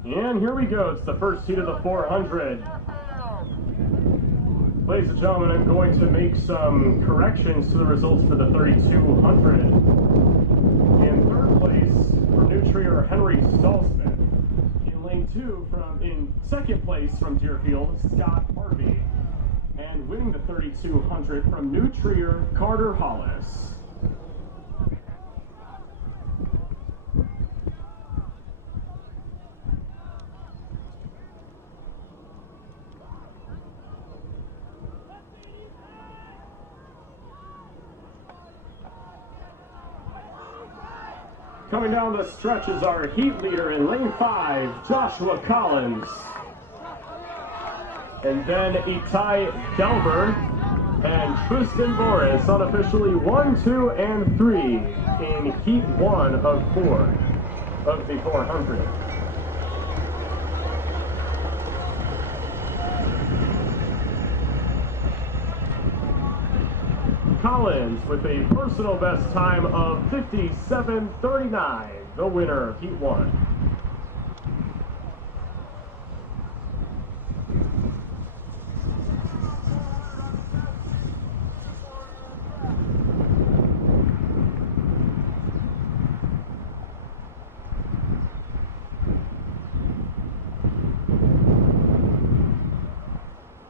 And here we go. It's the first heat of the 400. Ladies and gentlemen, I'm going to make some corrections to the results for the 3200. In third place from New Trier, Henry Stallsmith. In lane 2, in second place from Deerfield, Scott Harvey. And winning the 3200 from New Trier, Carter Hollis. Coming down the stretch is our heat leader in lane 5, Joshua Collins. And then Itai Gelber and Tristan Boris, unofficially 1, 2, and 3 in heat 1 of 4 of the 400. Collins with a personal best time of 57:39, the winner of Heat 1.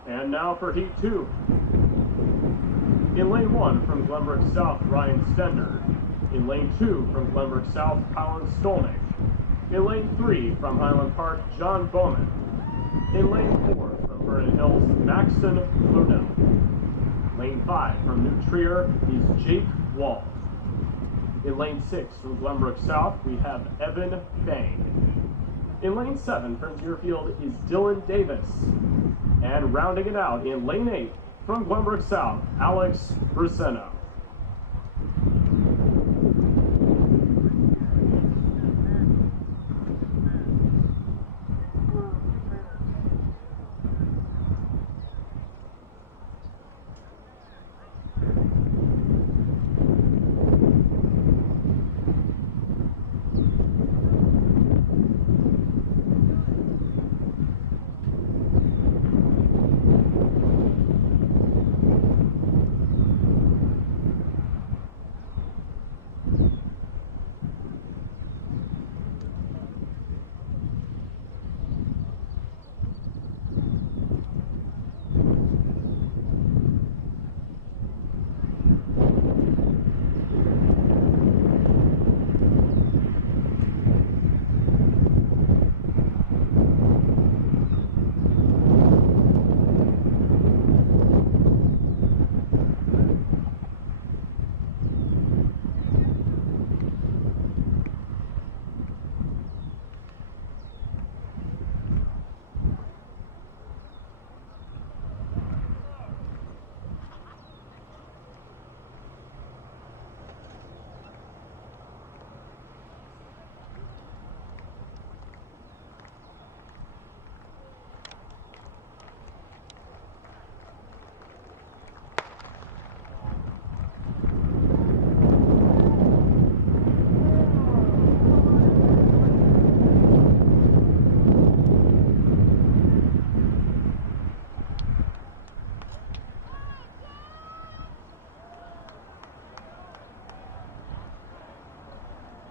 And now for Heat 2. In lane 1 from Glenbrook South, Ryan Stender. In lane 2 from Glenbrook South, Colin Stolnick. In lane 3 from Highland Park, John Bowman. In lane 4 from Vernon Hills, Maxton Luna. Lane 5 from New Trier is Jake Wall. In lane 6 from Glenbrook South, we have Evan Fang. In lane 7 from Deerfield is Dylan Davis. And rounding it out in lane 8 from Glenbrook South, Alex Bruseno.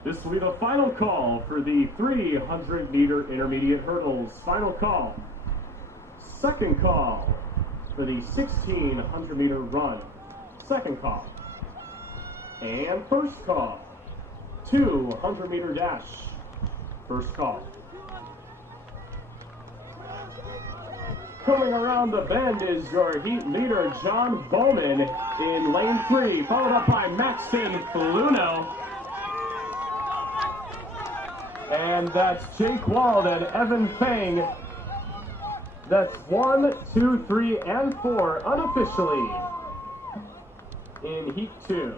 This will be the final call for the 300-meter intermediate hurdles. Final call. Second call for the 1,600-meter run. Second call. And first call. 200-meter dash. First call. Coming around the bend is your heat leader, John Bowman, in lane 3, followed up by Maxton Fluno. And that's Jake Wald and Evan Fang. That's 1, 2, 3, and 4 unofficially in Heat 2.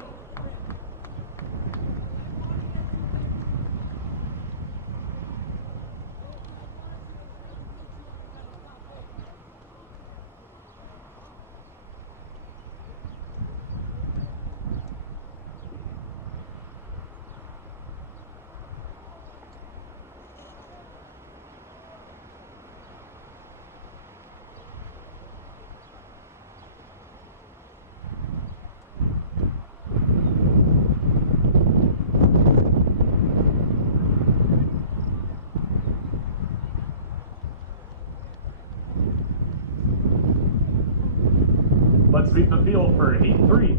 Let's meet the field for Heat 3.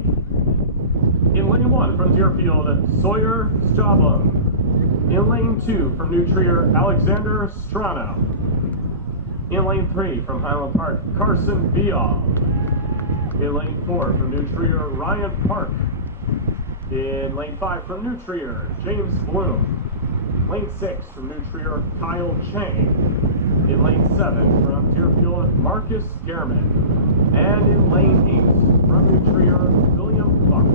In lane 1 from Deerfield, Sawyer Strabum. In lane 2 from New Trier, Alexander Strano. In lane 3 from Highland Park, Carson Vial. In lane 4 from New Trier, Ryan Park. In lane 5 from New Trier, James Bloom. Lane 6 from New Trier, Kyle Chang. In lane 7 from Deerfield, Marcus Gehrman. And in lane 8 from New Trier, William Clark.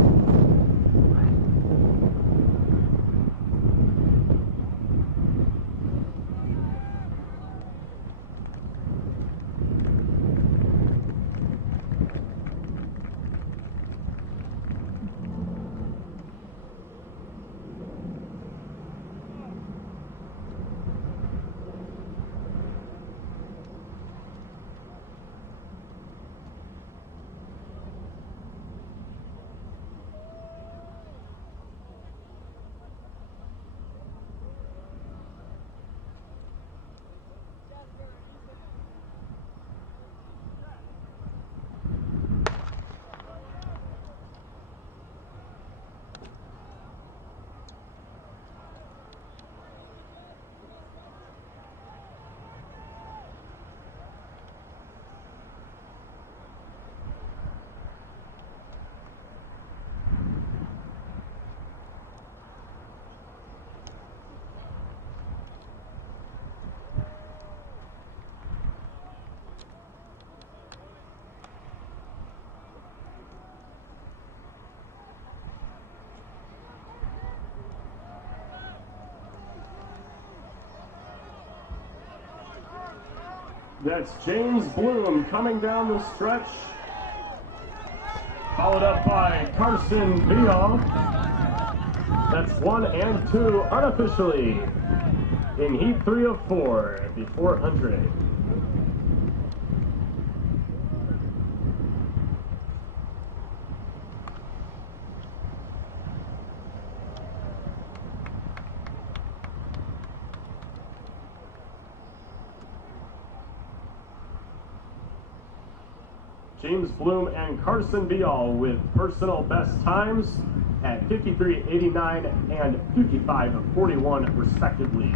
That's James Bloom coming down the stretch, followed up by Carson Beal. That's 1 and 2 unofficially in heat 3 of 4, the 400. James Bloom and Carson Beal with personal best times at 53.89 and 55.41 respectively.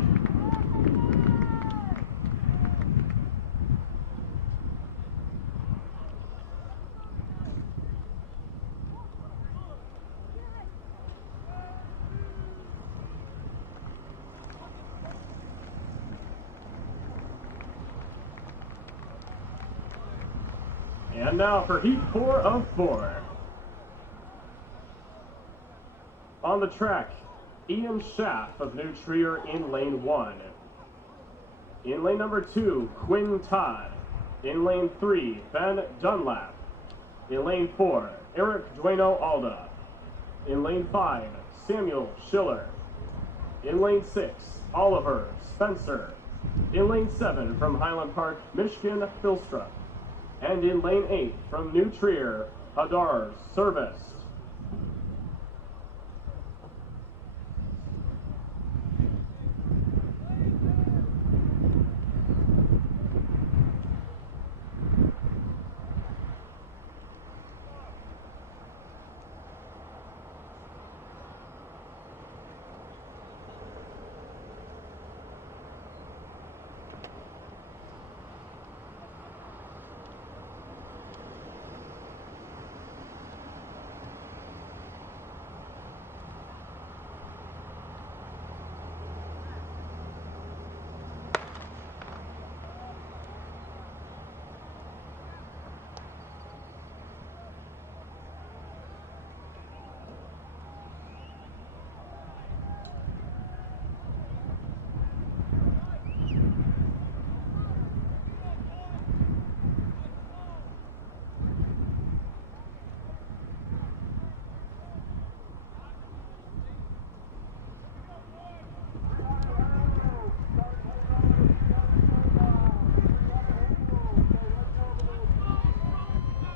And now for heat 4 of 4. On the track, Ian Schaff of New Trier in lane 1. In lane number 2, Quinn Todd. In lane 3, Ben Dunlap. In lane 4, Eric Dueno Alda. In lane 5, Samuel Schiller. In lane 6, Oliver Spencer. In lane 7, from Highland Park, Michigan, Philstrup. And in lane 8, from New Trier, Adar Service.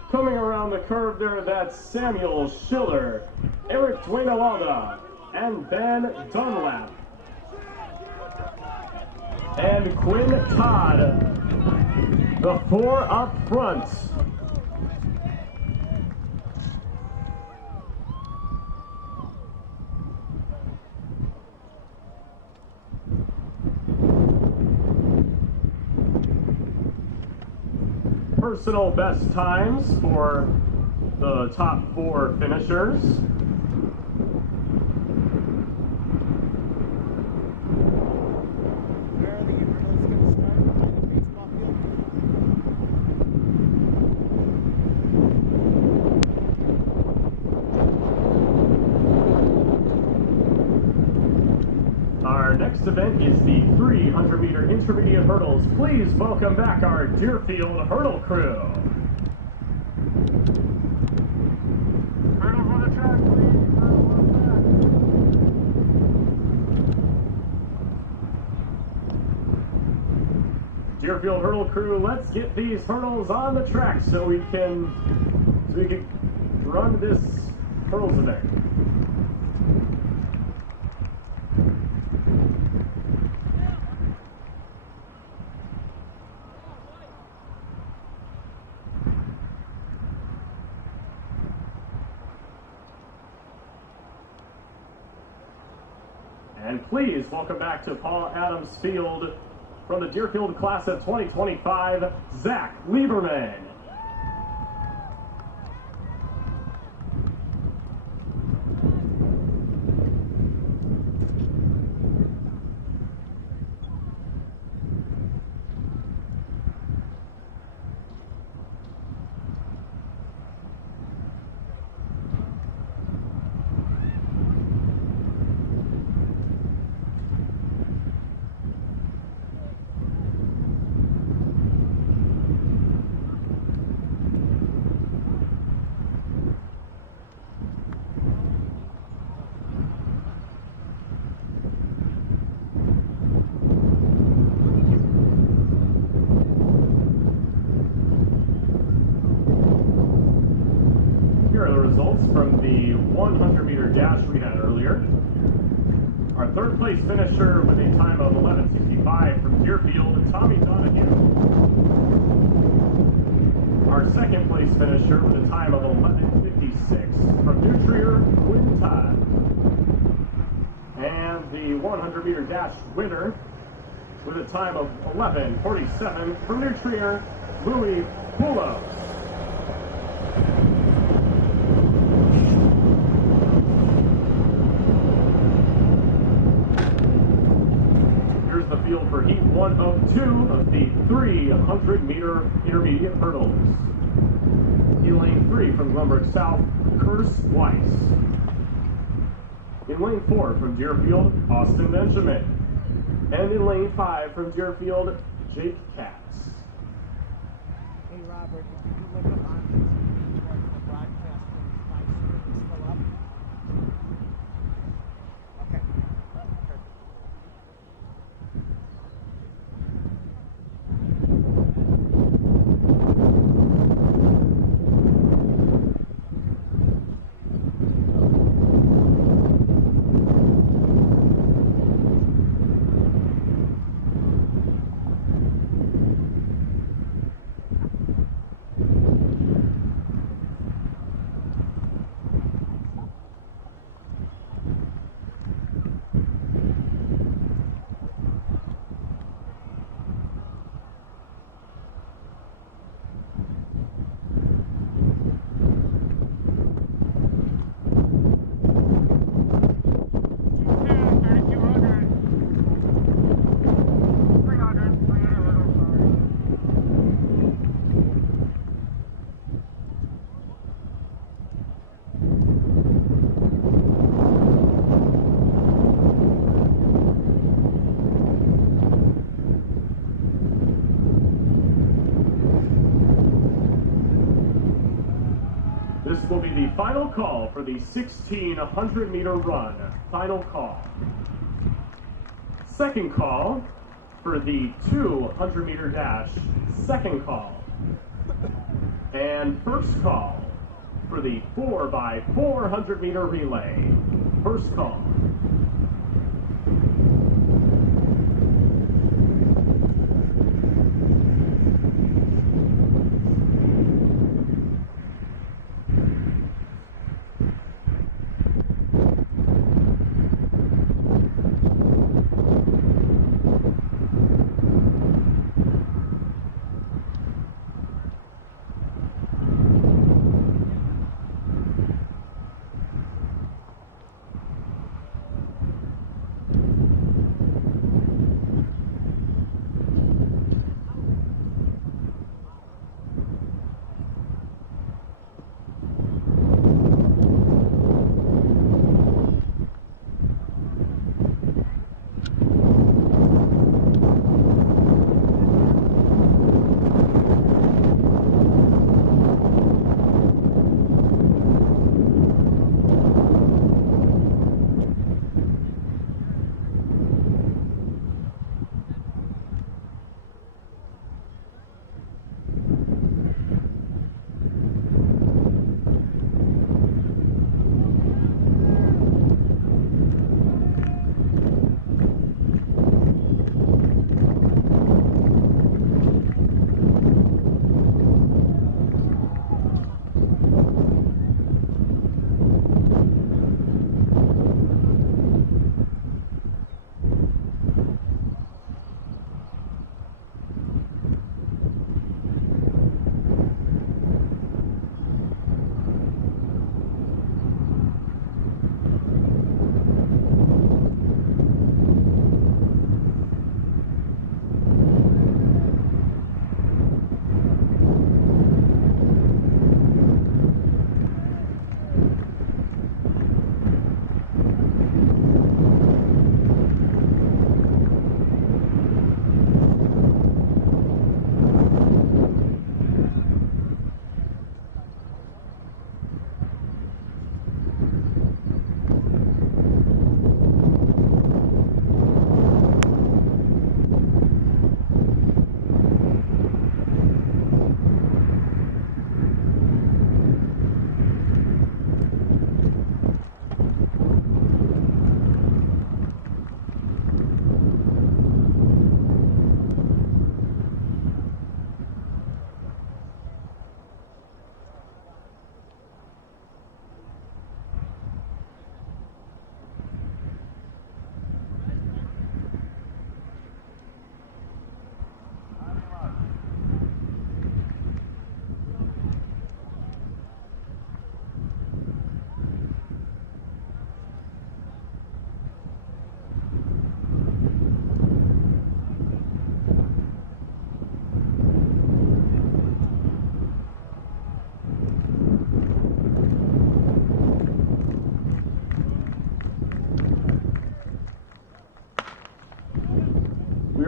Coming around the curve there, that's Samuel Schiller, Eric Dueno Alda, and Ben Dunlap. And Quinn Todd, the 4 up front. Personal best times for the top 4 finishers. Where are the hurdles going to start on the baseball field? Our next event is the 300-meter intermediate hurdles. Please welcome back our Deerfield hurdle crew. Hurdles on the track, please. Hurdles on the track. Deerfield hurdle crew, let's get these hurdles on the track so we can run this hurdles event. And please welcome back to Paul Adams Field from the Deerfield class of 2025, Zach Lieberman. Here are the results from the 100-meter dash we had earlier. Our third place finisher with a time of 11:65 from Deerfield, Tommy Donahue. Our second place finisher with a time of 11:56 from New Trier, Quinn Todd. And the 100-meter dash winner with a time of 11:47 from New Trier, Louis Poulos. Here's the field for heat 1 of 2 of the 300-meter intermediate hurdles. In lane 3 from Glenbrook South, Curse Weiss. In lane 4 from Deerfield, Austin Benjamin. And in lane 5 from Deerfield, Jake Katz. Hey Robert, if you could look up on the broadcast when my screen is still up. Okay. Perfect. This will be the final call for the 1,600-meter run. Final call. Second call for the 200-meter dash. Second call. And first call for the 4x400-meter relay. First call.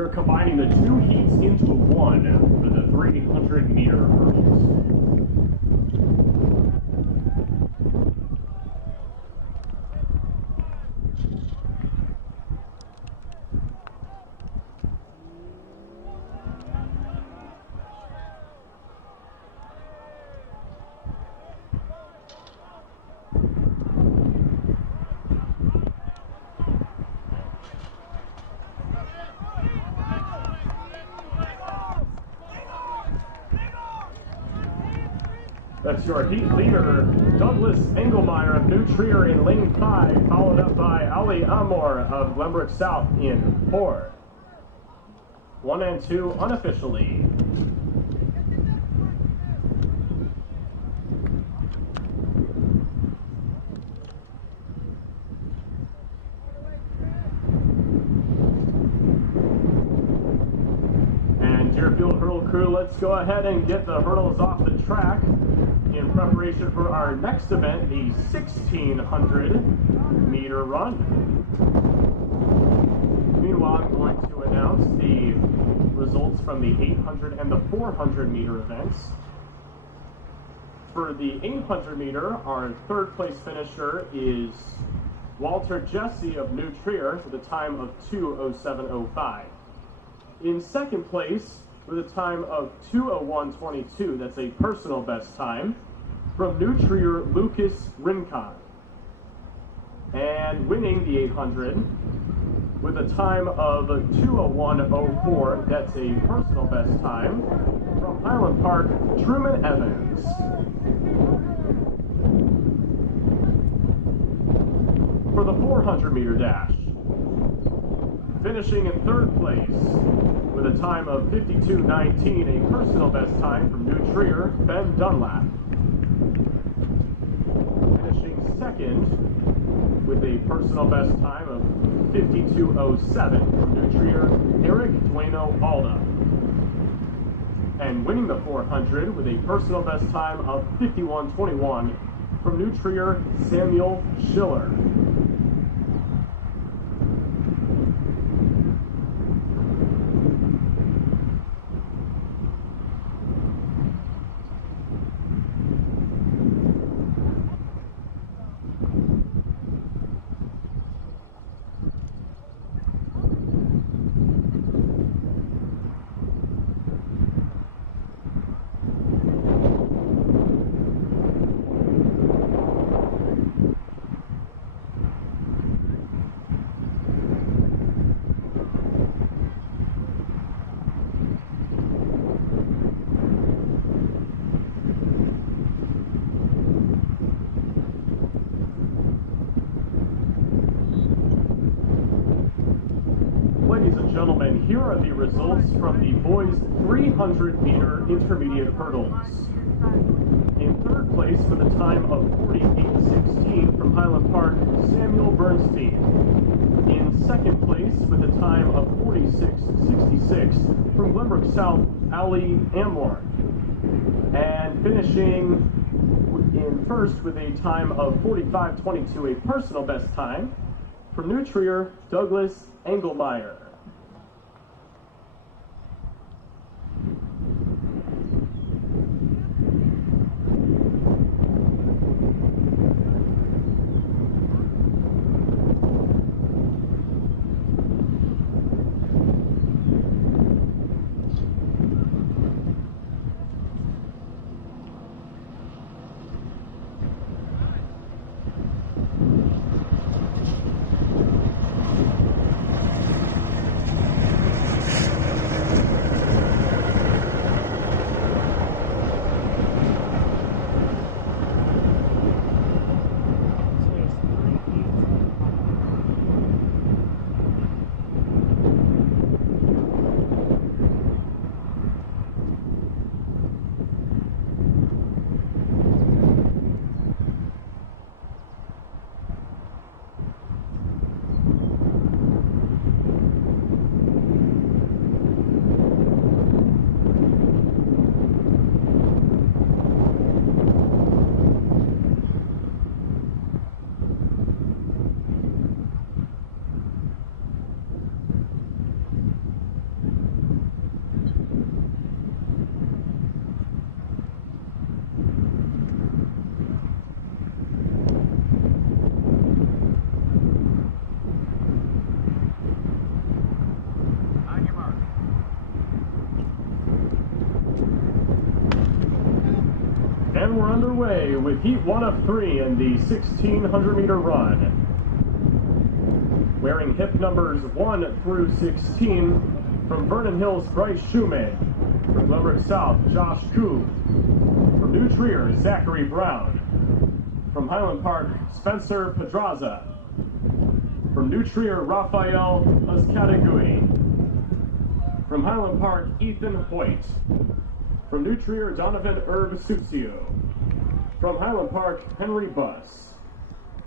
We're combining the two heats into one for the 300-meter hurdles. That's your heat leader, Douglas Engelmeyer of New Trier in lane 5, followed up by Ali Amor of Glenbrook South in 4. 1 and 2 unofficially. And Deerfield Hurdle Crew, let's go ahead and get the hurdles off the track in preparation for our next event, the 1,600-meter run. Meanwhile, I'm going to announce the results from the 800 and the 400-meter events. For the 800-meter, our third place finisher is Walter Jesse of New Trier with a time of 2:07:05. In second place, with a time of 2:01:22, that's a personal best time, from New Trier, Lucas Rincon. And winning the 800 with a time of 2:01:04, that's a personal best time, from Highland Park, Truman Evans. For the 400-meter dash, finishing in third place with a time of 52:19, a personal best time from New Trier, Ben Dunlap. Finishing second with a personal best time of 52:07 from New Trier, Eric Dueno Alda. And winning the 400 with a personal best time of 51:21 from New Trier, Samuel Schiller. Ladies and gentlemen, here are the results from the boys' 300-meter intermediate hurdles. In third place with a time of 48:16 from Highland Park, Samuel Bernstein. In second place with a time of 46:66 from Glenbrook South, Ali Amor. And finishing in first with a time of 45:22, a personal best time, from New Trier, Douglas Engelmeyer. And we're underway with heat 1 of 3 in the 1,600-meter run. Wearing hip numbers 1 through 16, from Vernon Hills, Bryce Schumann. From Glenbrook South, Josh Koo. From New Trier, Zachary Brown. From Highland Park, Spencer Pedraza. From New Trier, Raphael Escadagui. From Highland Park, Ethan Hoyt. From New Trier, Donovan Sutzio. From Highland Park, Henry Buss.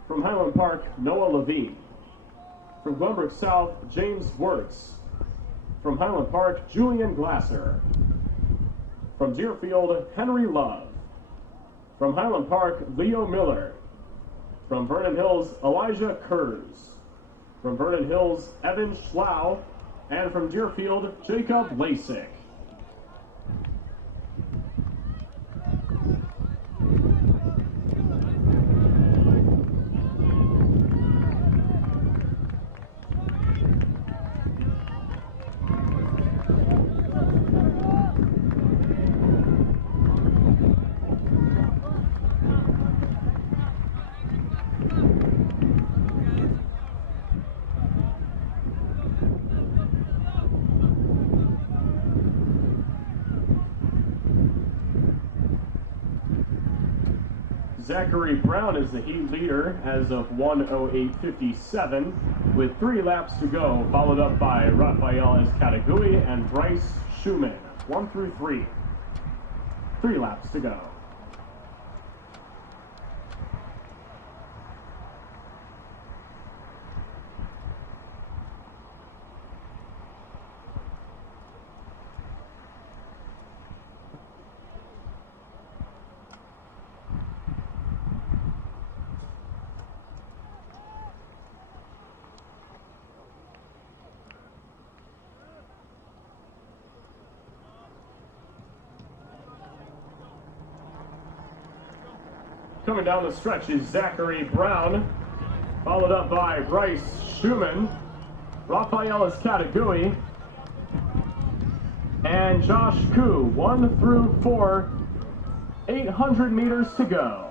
From Highland Park, Noah Levine. From Glenbrook South, James Wirtz. From Highland Park, Julian Glasser. From Deerfield, Henry Love. From Highland Park, Leo Miller. From Vernon Hills, Elijah Kurz. From Vernon Hills, Evan Schlau. And from Deerfield, Jacob Lasik. Zachary Brown is the heat leader as of 1:08:57 with 3 laps to go, followed up by Raphael Escadagui and Bryce Schumann, 1 through 3. 3 laps to go. Coming down the stretch is Zachary Brown, followed up by Bryce Schumann, Raphael Escadagui, and Josh Koo, 1 through 4, 800 meters to go.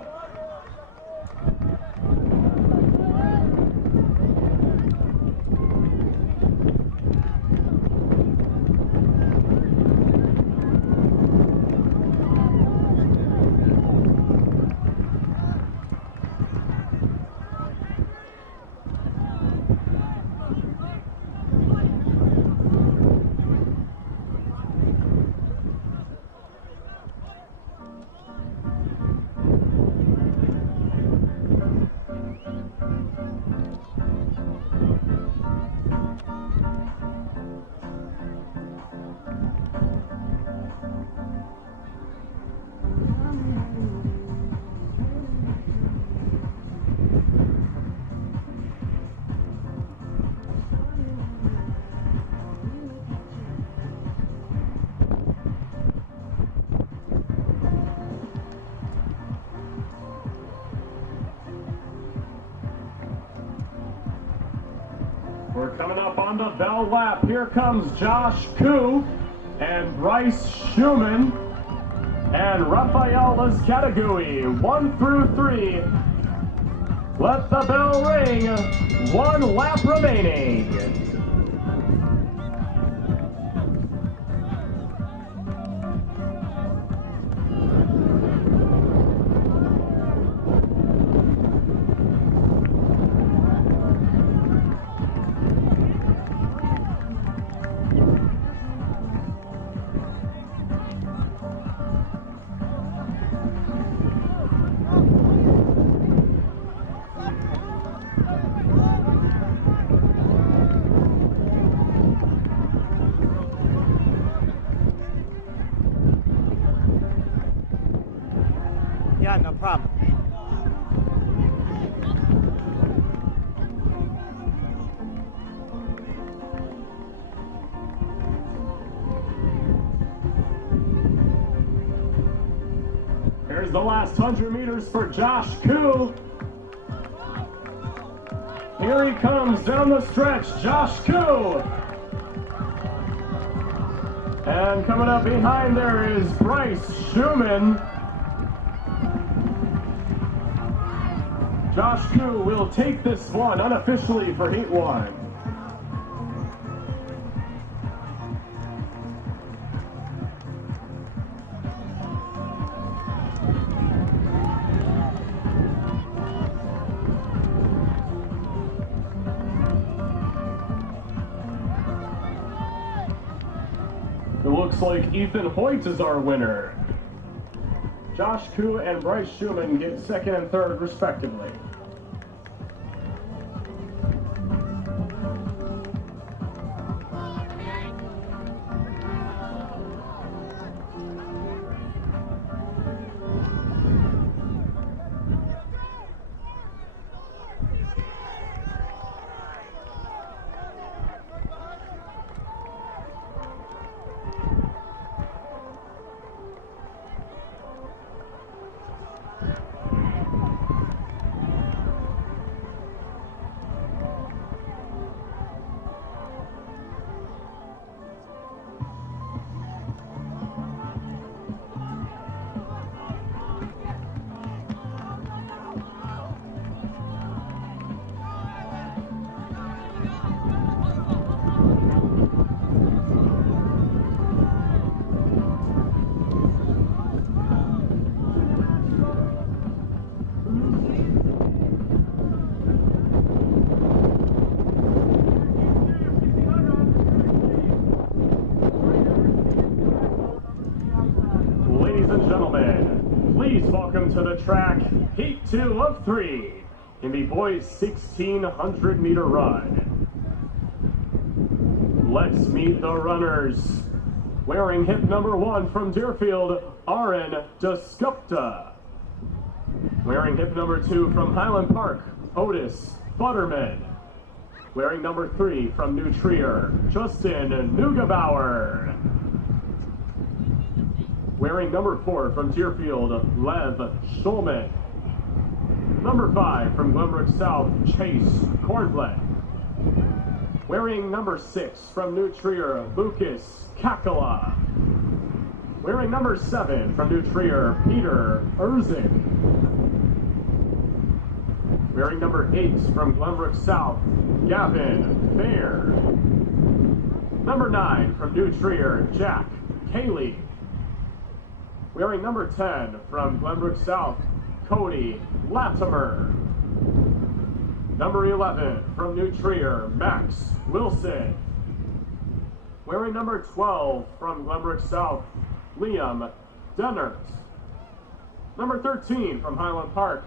We're coming up on the bell lap. Here comes Josh Koo and Bryce Schumann and Raphael Escadagui, 1 through 3. Let the bell ring. 1 lap remaining. Yeah, no problem. Here's the last 100 meters for Josh Koo. Here he comes down the stretch, Josh Koo. And coming up behind there is Bryce Schumann. Josh Koo will take this one unofficially for Heat 1. It looks like Ethan Hoyt is our winner. Josh Koo and Bryce Schumann get second and third, respectively. Please welcome to the track, Heat 2 of 3 in the boys 1600 meter run. Let's meet the runners. Wearing hip number 1 from Deerfield, Aaron Descupta. Wearing hip number 2 from Highland Park, Otis Futterman. Wearing number 3 from New Trier, Justin Neugebauer. Wearing number 4 from Deerfield, Lev Schulman. Number 5 from Glenbrook South, Chase Kornblatt. Wearing number 6 from New Trier, Lucas Kakala. Wearing number 7 from New Trier, Peter Erzing. Wearing number 8 from Glenbrook South, Gavin Fair. Number 9 from New Trier, Jack Cayley. Wearing number 10 from Glenbrook South, Cody Latimer. Number 11 from New Trier, Max Wilson. Wearing number 12 from Glenbrook South, Liam Dennert. Number 13 from Highland Park,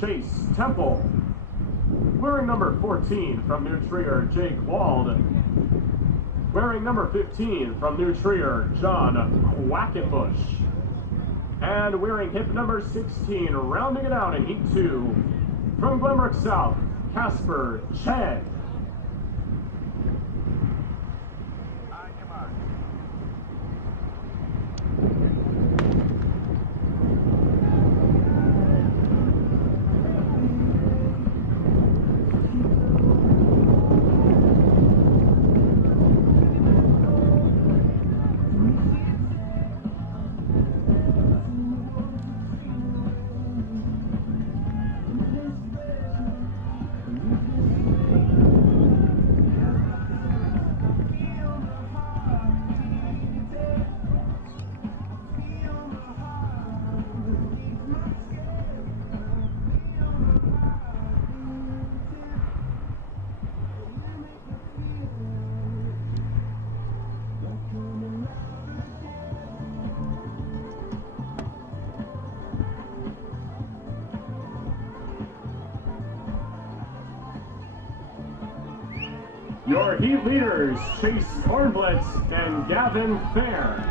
Chase Temple. Wearing number 14 from New Trier, Jake Wald. Wearing number 15 from New Trier, John Quackenbush. And wearing hip number 16, rounding it out in Heat 2, from Glenbrook South, Casper Chen. Your Heat leaders, Chase Kornblatt and Gavin Fair.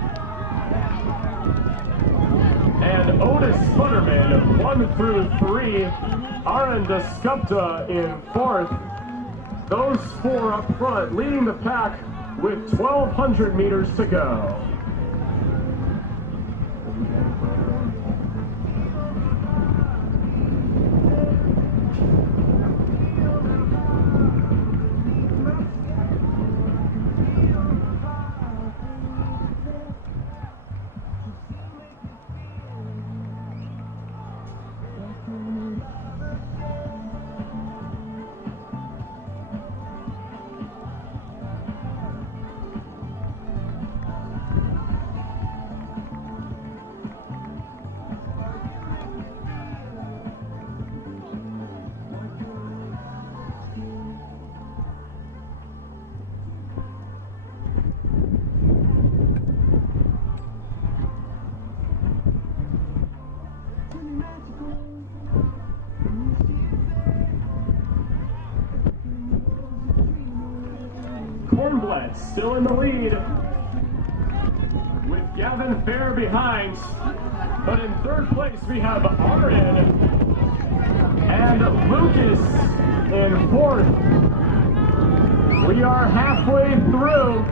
And Otis Futterman, 1 through 3. Aaron Descupta in 4th. Those 4 up front, leading the pack with 1,200 meters to go. Gillette still in the lead, with Gavin Fair behind. But in third place we have Aaron and Lucas in fourth. We are halfway through.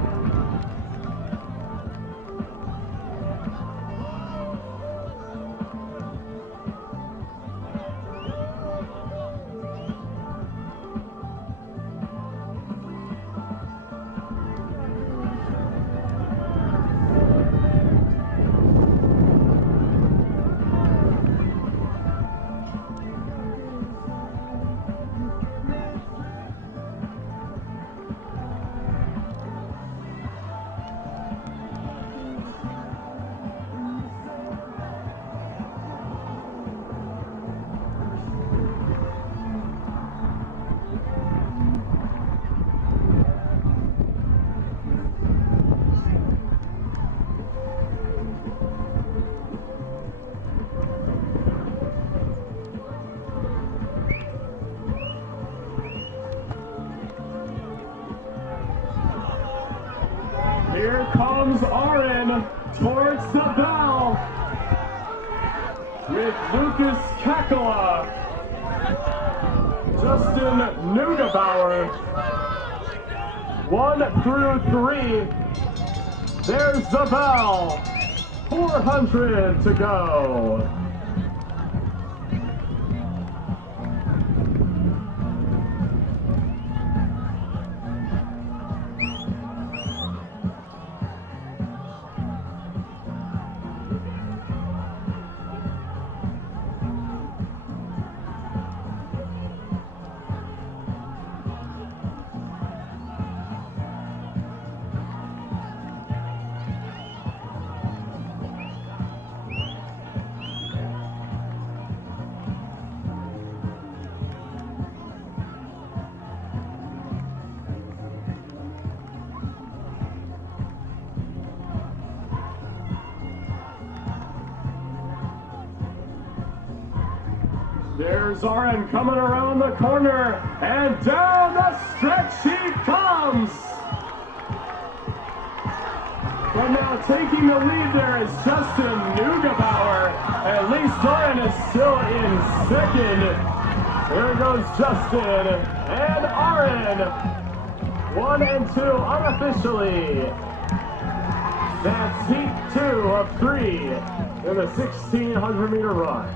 Here comes Aaron towards the bell with Lucas Kekala, Justin Neugebauer, 1 through 3. There's the bell, 400 to go. There's Aaron coming around the corner, and down the stretch he comes. But now taking the lead there is Justin Neugebauer. At least Aaron is still in second. There goes Justin and Aaron. 1 and 2 unofficially. That's heat 2 of 3 in the 1,600 meter run.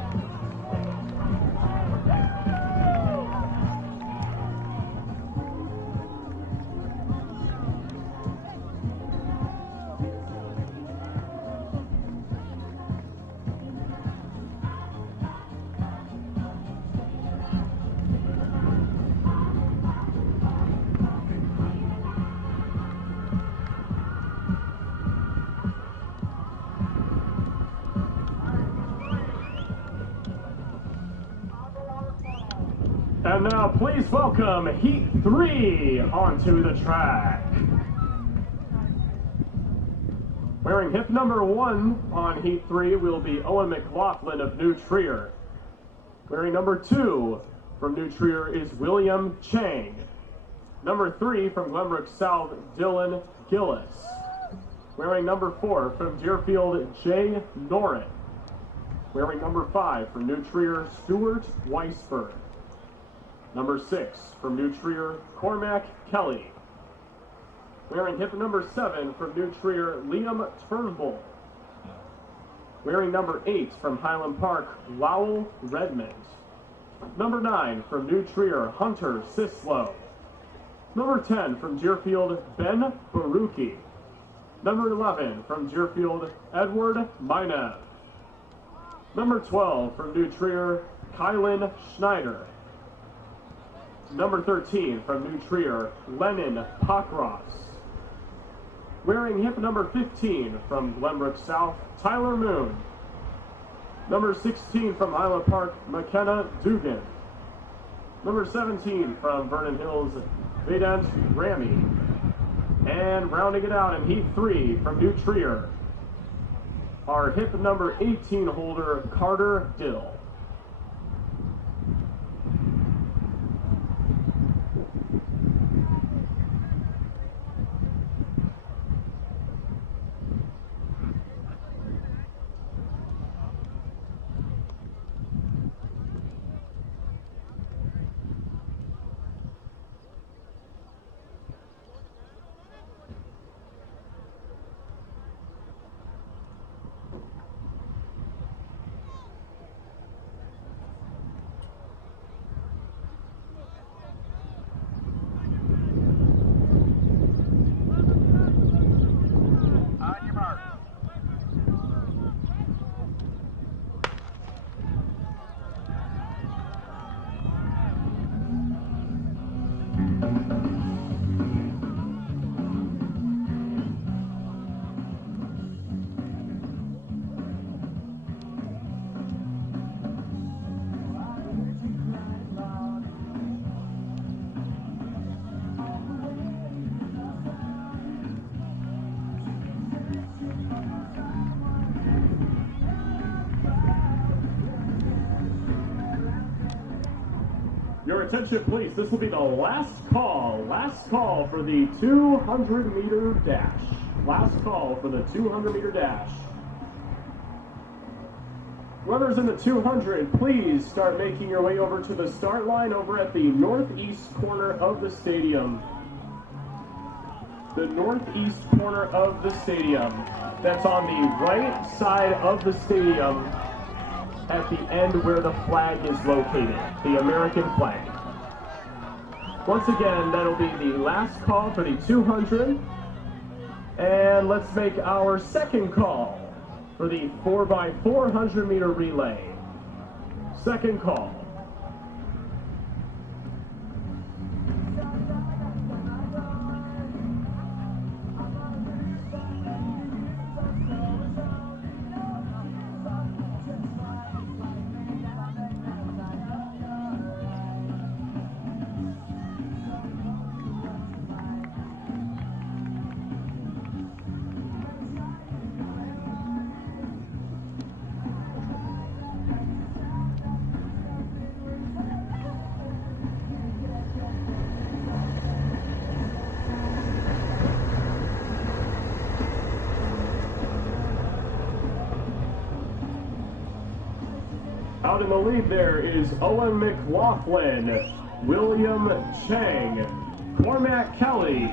And now please welcome Heat 3 onto the track. Wearing hip number 1 on Heat 3 will be Owen McLaughlin of New Trier. Wearing number 2 from New Trier is William Chang. Number 3 from Glenbrook South, Dylan Gillis. Wearing number 4 from Deerfield, Jay Norin. Wearing number 5 from New Trier, Stuart Weisberg. Number 6 from New Trier, Cormac Kelly. Wearing hip number 7 from New Trier, Liam Turnbull. Wearing number 8 from Highland Park, Lowell Redmond. Number 9 from New Trier, Hunter Sislow. Number 10 from Deerfield, Ben Baruki. Number 11 from Deerfield, Edward Minev. Number 12 from New Trier, Kylan Schneider. Number 13 from New Trier, Lennon Pockross. Wearing hip number 15 from Glenbrook South, Tyler Moon. Number 16 from Highland Park, McKenna Dugan. Number 17 from Vernon Hills, Vedant Ramy. And rounding it out in Heat 3 from New Trier, our hip number 18 holder, Carter Dill. Your attention, please. This will be the last call for the 200-meter dash. Last call for the 200-meter dash. Whoever's in the 200, please start making your way over to the start line over at the northeast corner of the stadium. The northeast corner of the stadium. That's on the right side of the stadium at the end where the flag is located, the American flag. Once again, that'll be the last call for the 200. And let's make our second call for the 4x400 meter relay. Second call. Out in the lead there is Owen McLaughlin, William Chang, Cormac Kelly,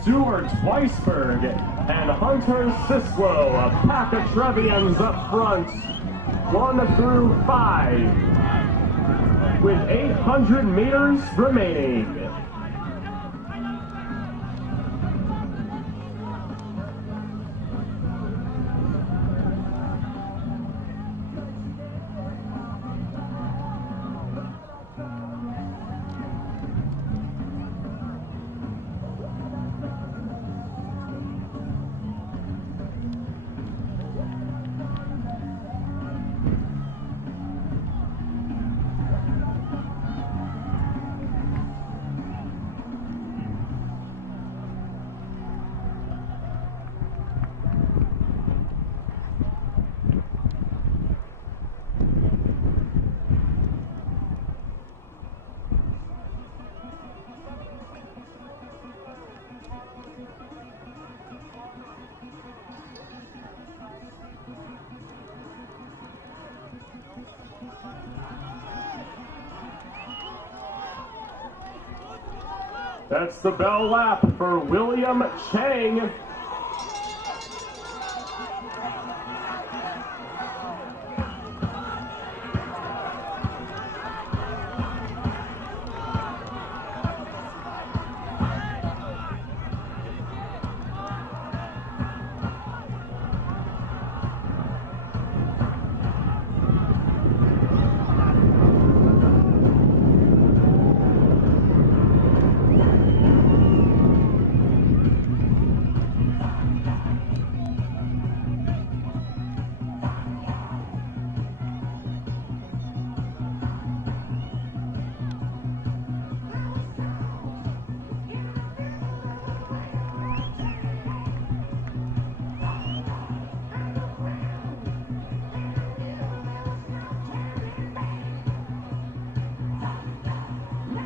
Stuart Weisberg, and Hunter Sislo. A pack of Trevians up front, 1 through 5, with 800 meters remaining. That's the bell lap for William Chang.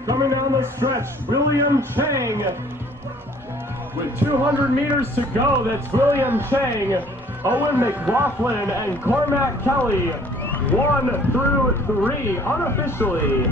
Coming down the stretch, William Chang. With 200 meters to go, that's William Chang, Owen McLaughlin, and Cormac Kelly, 1 through 3, unofficially.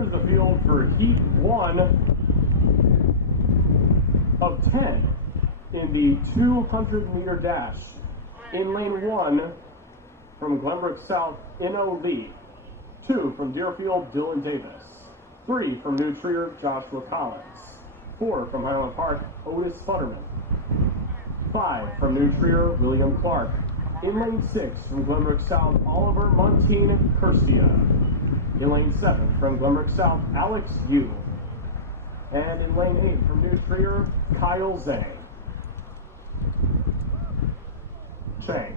Here's the field for Heat 1 of 10 in the 200-meter dash. In lane 1 from Glenbrook South, Inno Lee. 2 from Deerfield, Dylan Davis. 3 from New Trier, Joshua Collins. 4 from Highland Park, Otis Futterman. 5 from New Trier, William Clark. In lane 6 from Glenbrook South, Oliver Montine Kirstia. In lane 7 from Glenbrook South, Alex Yu. And in lane 8 from New Trier, Kyle Zhang. Chang.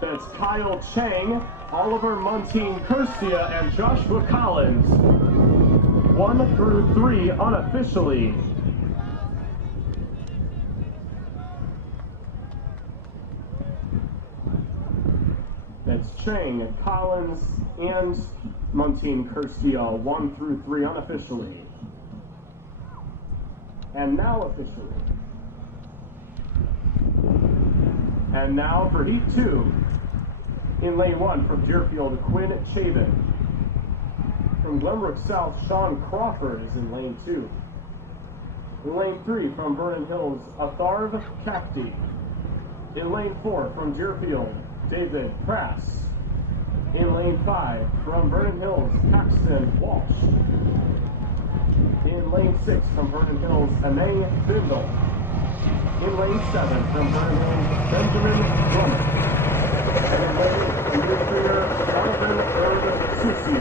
That's Kyle Chang, Oliver Montine Kirstia, and Joshua Collins. 1 through 3 unofficially. That's Chang, Collins, and Montine Kirstia, 1 through 3 unofficially. And now officially. And now for Heat 2. In lane 1 from Deerfield, Quinn Chavin. From Glenbrook South, Sean Crawford is in lane 2. In lane 3 from Vernon Hills, Atharv Kafti. In lane 4 from Deerfield, David Prass. In lane 5 from Vernon Hills, Paxton Walsh. In lane 6 from Vernon Hills, Anae Bindle. In lane 7 from Vernon Hills, Benjamin Drummond. And in lane 3, Jonathan Erb Susi.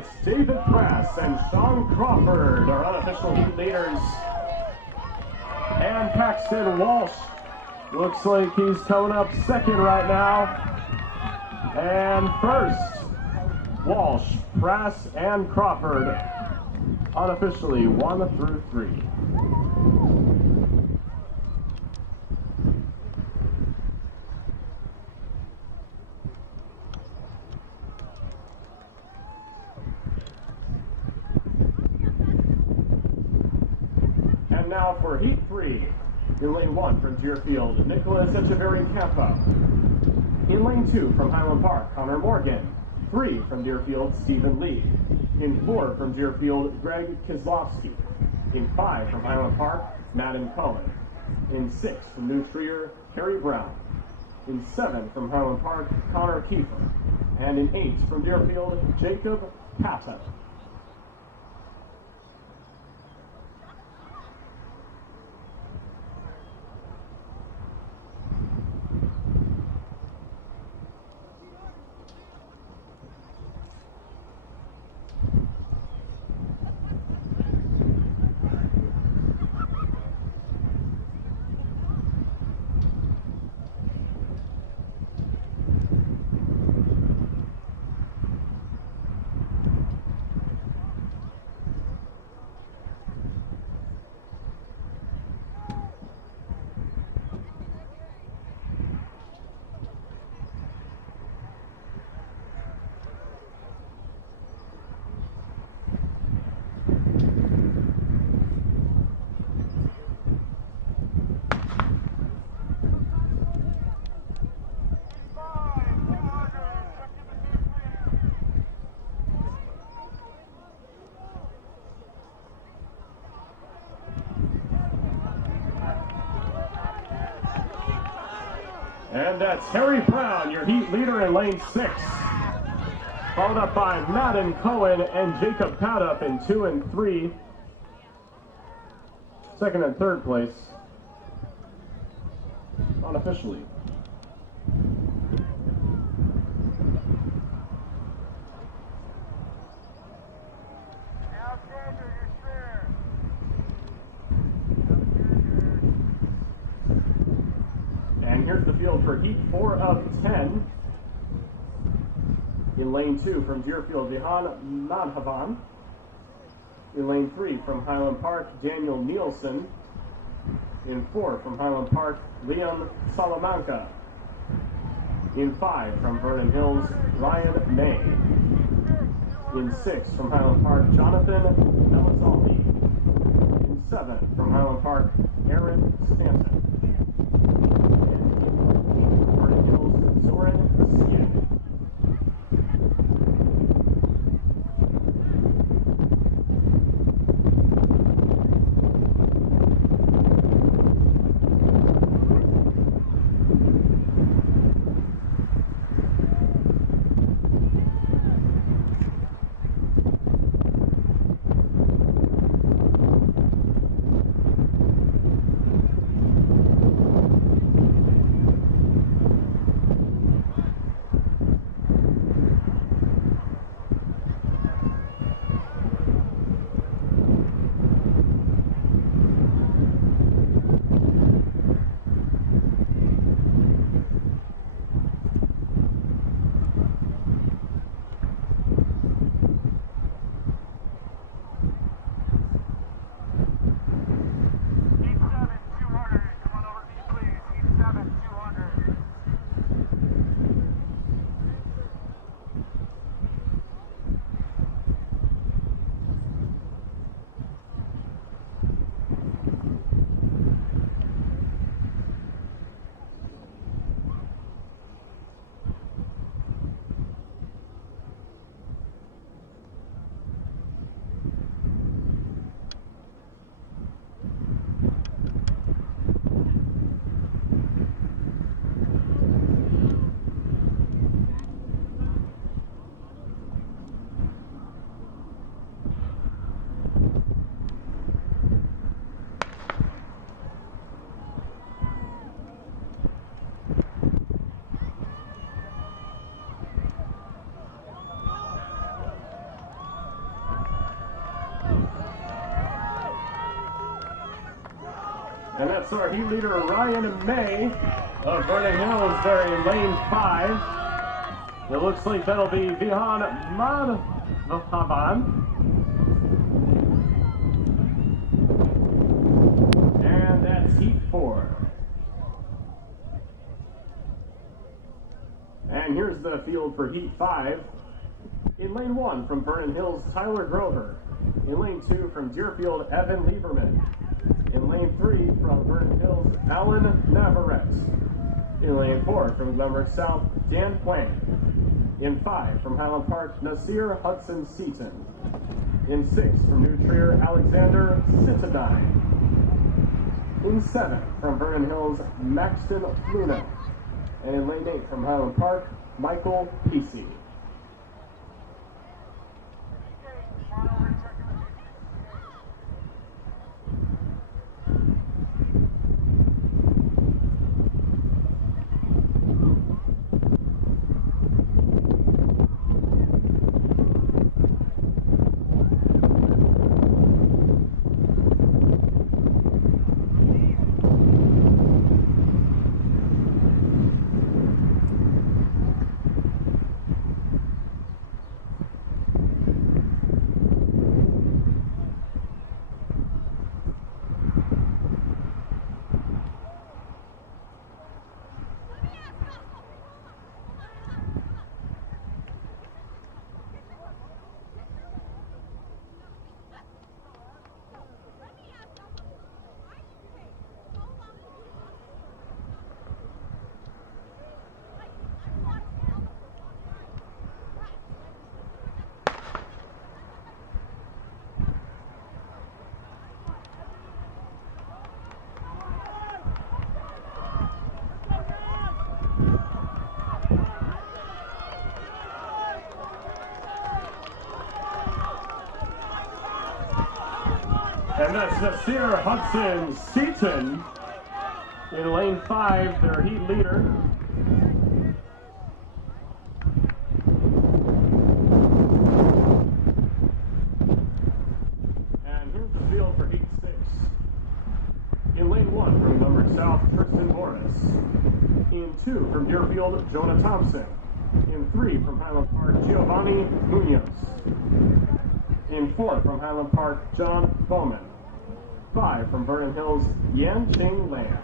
Athletics, David Prass and Sean Crawford are unofficial heat leaders. And Paxton Walsh looks like he's coming up second right now. And first, Walsh, Prass, and Crawford unofficially 1 through 3. And now for Heat 3. In lane 1 from Deerfield, Nicholas Echeverry-Campo. In lane 2 from Highland Park, Connor Morgan. 3 from Deerfield, Stephen Lee. In 4 from Deerfield, Greg Kozlowski. In 5 from Highland Park, Madden Cohen. In 6 from New Trier, Kerry Brown. In 7 from Highland Park, Connor Kiefer. And in 8 from Deerfield, Jacob Patta. And that's Harry Brown, your heat leader in lane 6. Followed up by Madden Cohen and Jacob Padup in 2 and 3. Second and third place, unofficially. And here's the field for Heat 4 of 10. In lane 2 from Deerfield, Vihan Madhavan. In lane 3 from Highland Park, Daniel Nielsen. In 4 from Highland Park, Liam Salamanca. In 5 from Vernon Hills, Ryan May. In 6 from Highland Park, Jonathan Elizaldi. In 7 from Highland Park, Aaron Stanton. Vernon Hills, Zoran Skid. And that's our heat leader, Ryan May of Vernon Hills there in lane 5. It looks like that'll be Vihan Madhavan. And that's heat 4. And here's the field for heat 5. In lane 1 from Vernon Hills, Tyler Grover. In lane 2 from Deerfield, Evan Lieberman. In lane 3 from Vernon Hills, Alan Navarrete. In lane 4 from Glenbrook South, Dan Hwang. In 5 from Highland Park, Nasir Hudson Seaton. In 6 from New Trier, Alexander Citadine. In 7 from Vernon Hills, Maxton Luna. And in lane 8 from Highland Park, Michael Pesey. And that's Nasir Hudson Seaton in lane 5, their heat leader. And here's the field for heat 6. In lane 1 from Glenbrook South, Tristan Morris. In 2 from Deerfield, Jonah Thompson. In 3 from Highland Park, Giovanni Munoz. In 4 from Highland Park, John Bowman. 5 from Vernon Hills, Yan Ching Lam.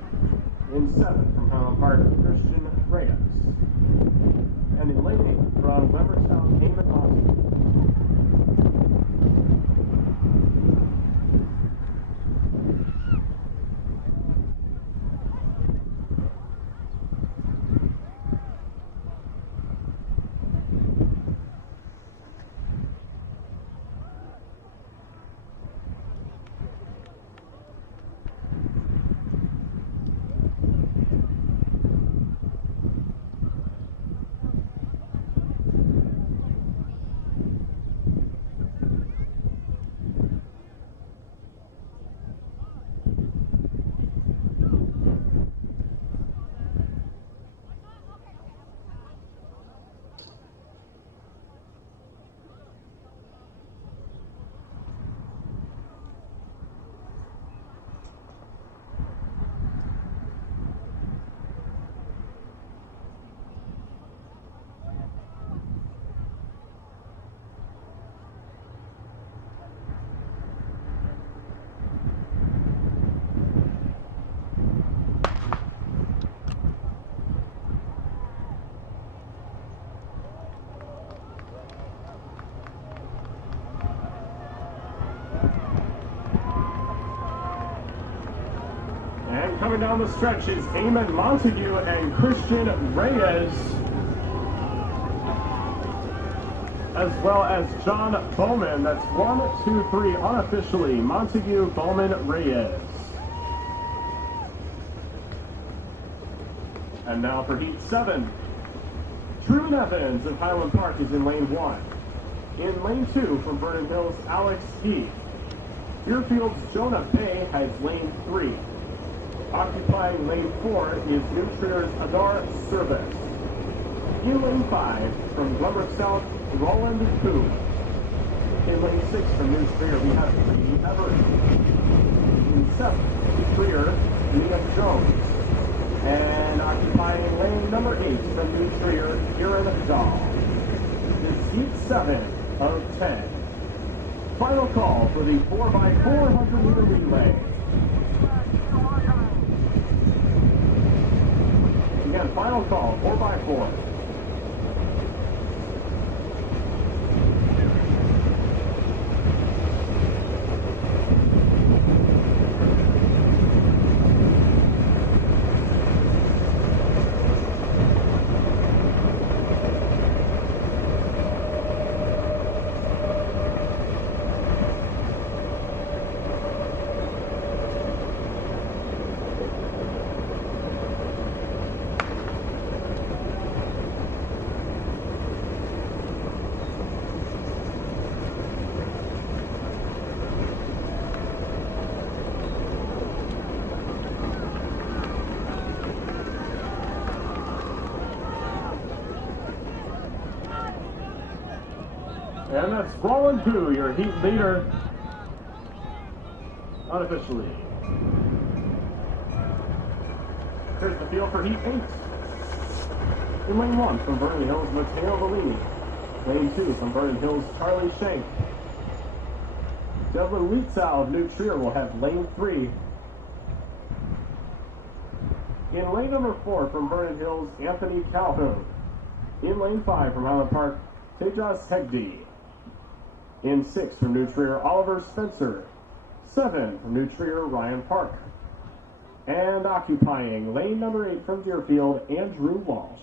In 7 from Highland Park, Christian Reyes. And in lane 8 from Glenbrook South, Eamon Austin. Coming down the stretch is Eamon Montague and Christian Reyes, as well as John Bowman. That's 1, 2, 3 unofficially. Montague, Bowman, Reyes. And now for heat 7. Truman Evans of Highland Park is in lane 1. In lane 2 from Vernon Hills, Alex Heath. Deerfield's Jonah Bay has lane 3. Occupying lane 4 is New Trier's Adar Service. In lane 5 from Glenbrook South, Roland Koo. In lane 6 from New Trier, we have Brady Everett. In 7th, New Trier, Mia Jones. And occupying lane number 8 from New Trier, Kieran Dahl. It's heat 7 of 10. Final call for the 4x400 meter relay. Again, final call, 4x4. And that's Roland Gu, your heat leader, unofficially. Here's the field for heat 8. In lane 1 from Vernon Hills, Matteo Bellini. Lane 2 from Vernon Hills, Charlie Shank. Devlin Lietzau of New Trier will have lane 3. In lane number 4 from Vernon Hills, Anthony Calhoun. In lane 5 from Highland Park, Tejas Hegde. In 6 from New Trier, Oliver Spencer. 7 from New Trier, Ryan Park. And occupying lane number 8 from Deerfield, Andrew Walsh.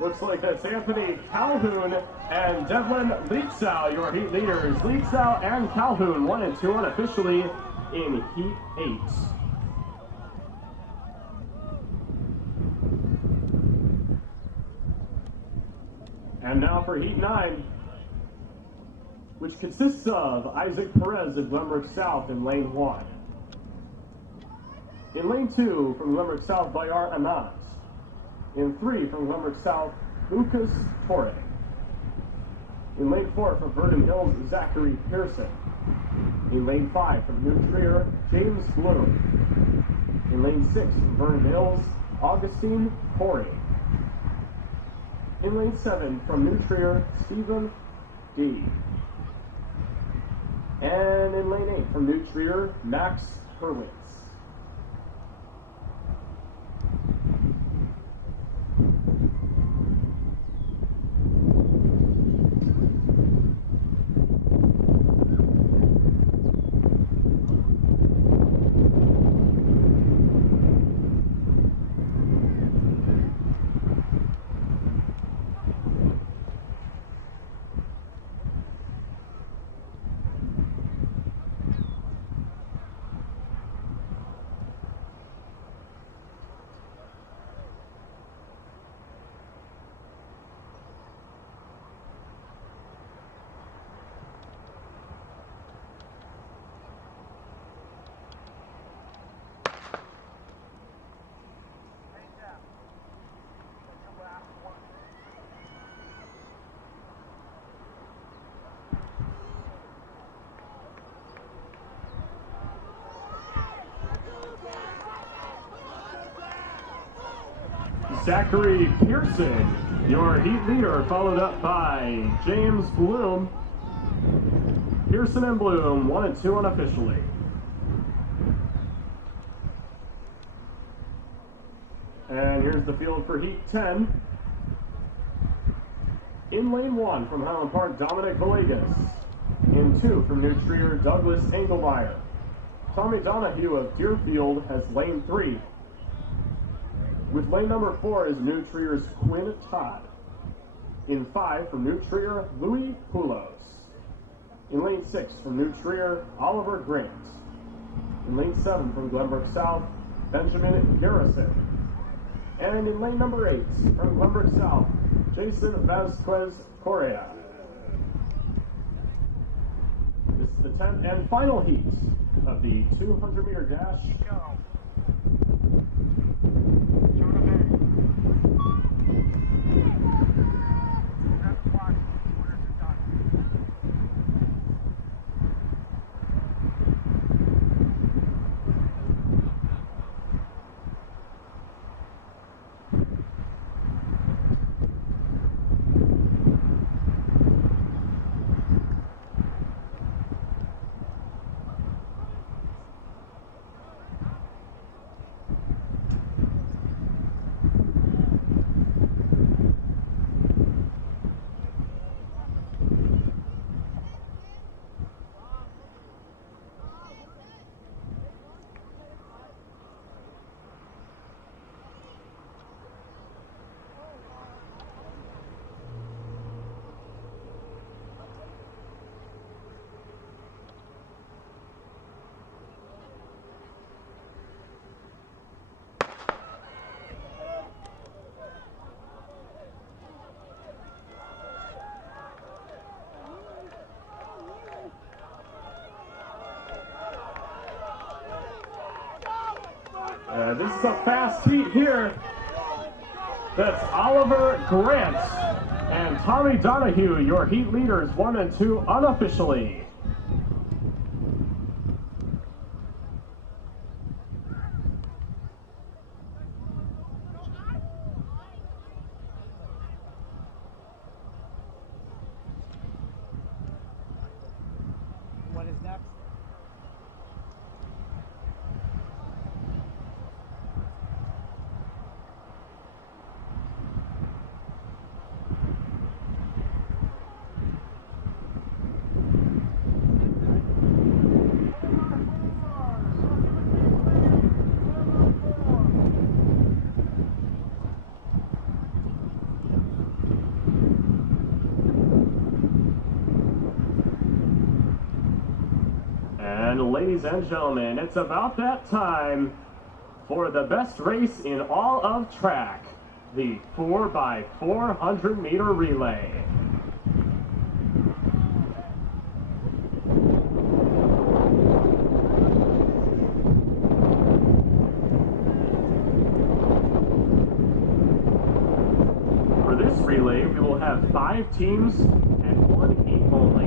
Looks like that's Anthony Calhoun and Devlin Lietzau, your heat leaders. Lietzau and Calhoun, 1 and 2 unofficially in heat 8. And now for heat 9, which consists of Isaac Perez of Glenbrook South in lane 1. In lane 2 from Glenbrook South, Bayar Anand. In 3 from Glenbrook South, Lucas Torre. In lane 4 from Vernon Hills, Zachary Pearson. In lane 5 from New Trier, James Bloom. In lane 6 from Vernon Hills, Augustine Corey. In lane 7 from New Trier, Stephen D. And in lane 8 from New Trier, Max Hurwitz. Zachary Pearson, your heat leader, followed up by James Bloom. Pearson and Bloom, 1 and 2 unofficially. And here's the field for Heat 10. In lane 1 from Highland Park, Dominic Villegas. In 2 from New Trier, Douglas Engelmeyer. Tommy Donahue of Deerfield has lane 3. With lane number 4 is New Trier's Quinn Todd. In 5 from New Trier, Louis Poulos. In lane 6 from New Trier, Oliver Grant. In lane 7 from Glenbrook South, Benjamin Garrison. And in lane number 8 from Glenbrook South, Jason Vasquez Correa. This is the 10th and final heat of the 200-meter dash. This is a fast heat here. That's Oliver Grant and Tommy Donahue, your heat leaders, 1 and 2 unofficially. What is next? And ladies and gentlemen, it's about that time for the best race in all of track, the 4x400 meter relay. For this relay, we will have 5 teams and 1 heat only.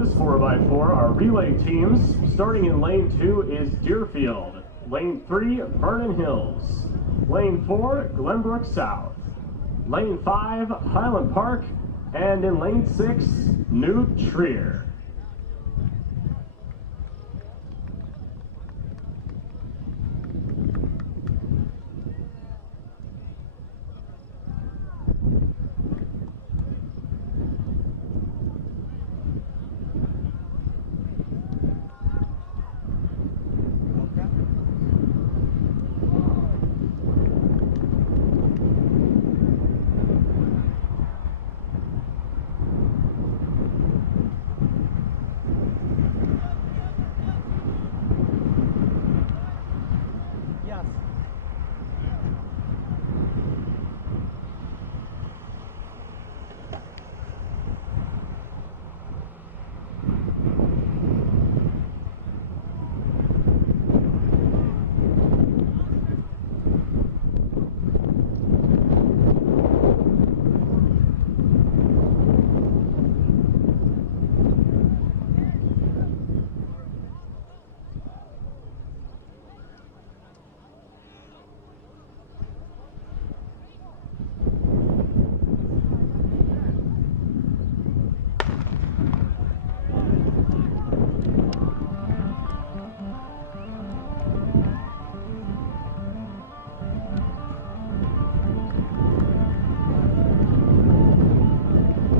this 4x4 are relay teams. Starting in lane 2 is Deerfield. Lane 3, Vernon Hills. Lane 4, Glenbrook South. Lane 5, Highland Park. And in lane 6, New Trier.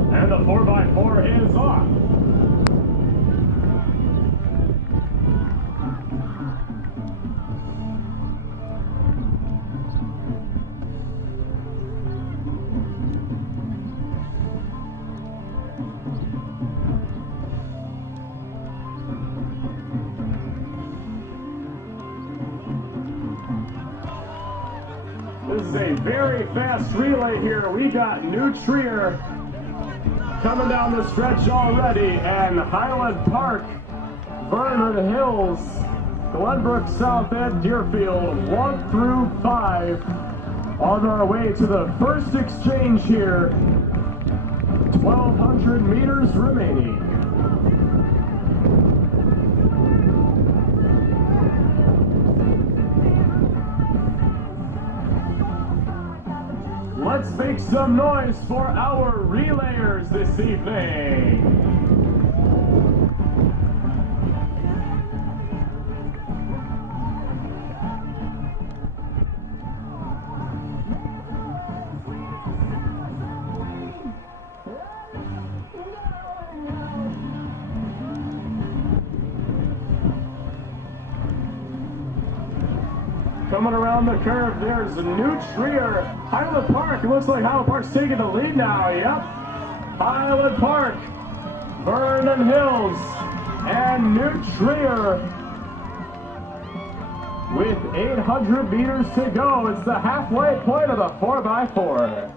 And the 4x4 is off. This is a very fast relay here. We got New Trier coming down the stretch already, and Highland Park, Vernon Hills, Glenbrook South, and Deerfield 1 through 5 on our way to the first exchange here. 1,200 meters remaining. Let's make some noise for our relayers this evening. Coming around the curve, there's New Trier. Highland Park, it looks like Highland Park's taking the lead now, yep. Highland Park, Vernon Hills, and New Trier with 800 meters to go. It's the halfway point of the 4x4.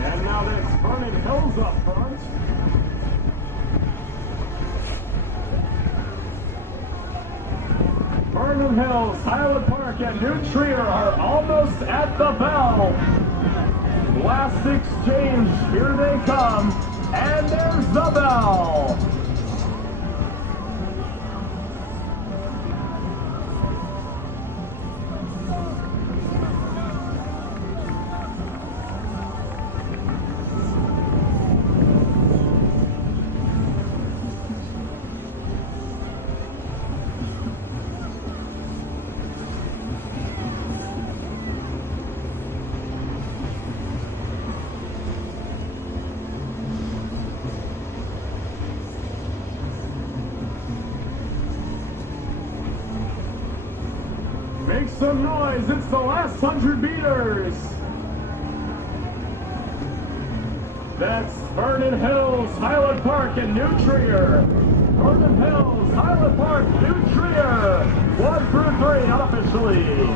And now that's Vernon Hills up front. Vernon Hills, Highland Park, and New Trier are almost at the bell. Last exchange, here they come, and there's the bell. Make some noise, it's the last 100 meters. That's Vernon Hills, Highland Park, and New Trier. Vernon Hills, Highland Park, New Trier. 1 through 3 unofficially.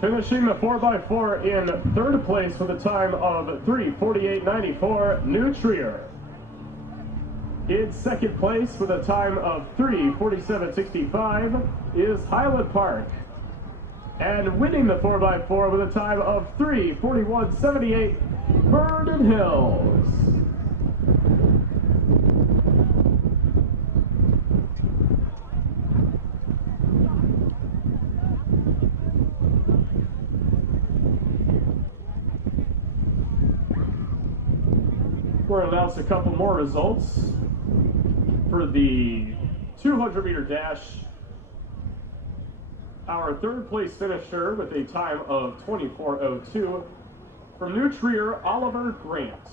Finishing the 4x4 in third place with a time of 3:48.94, New Trier. In second place with a time of 3:47.65 is Highland Park. And winning the 4x4 with a time of 3:41.78, Vernon Hills. We're going to announce a couple more results for the 200-meter dash. Our third place finisher with a time of 24:02 from New Trier, Oliver Grant.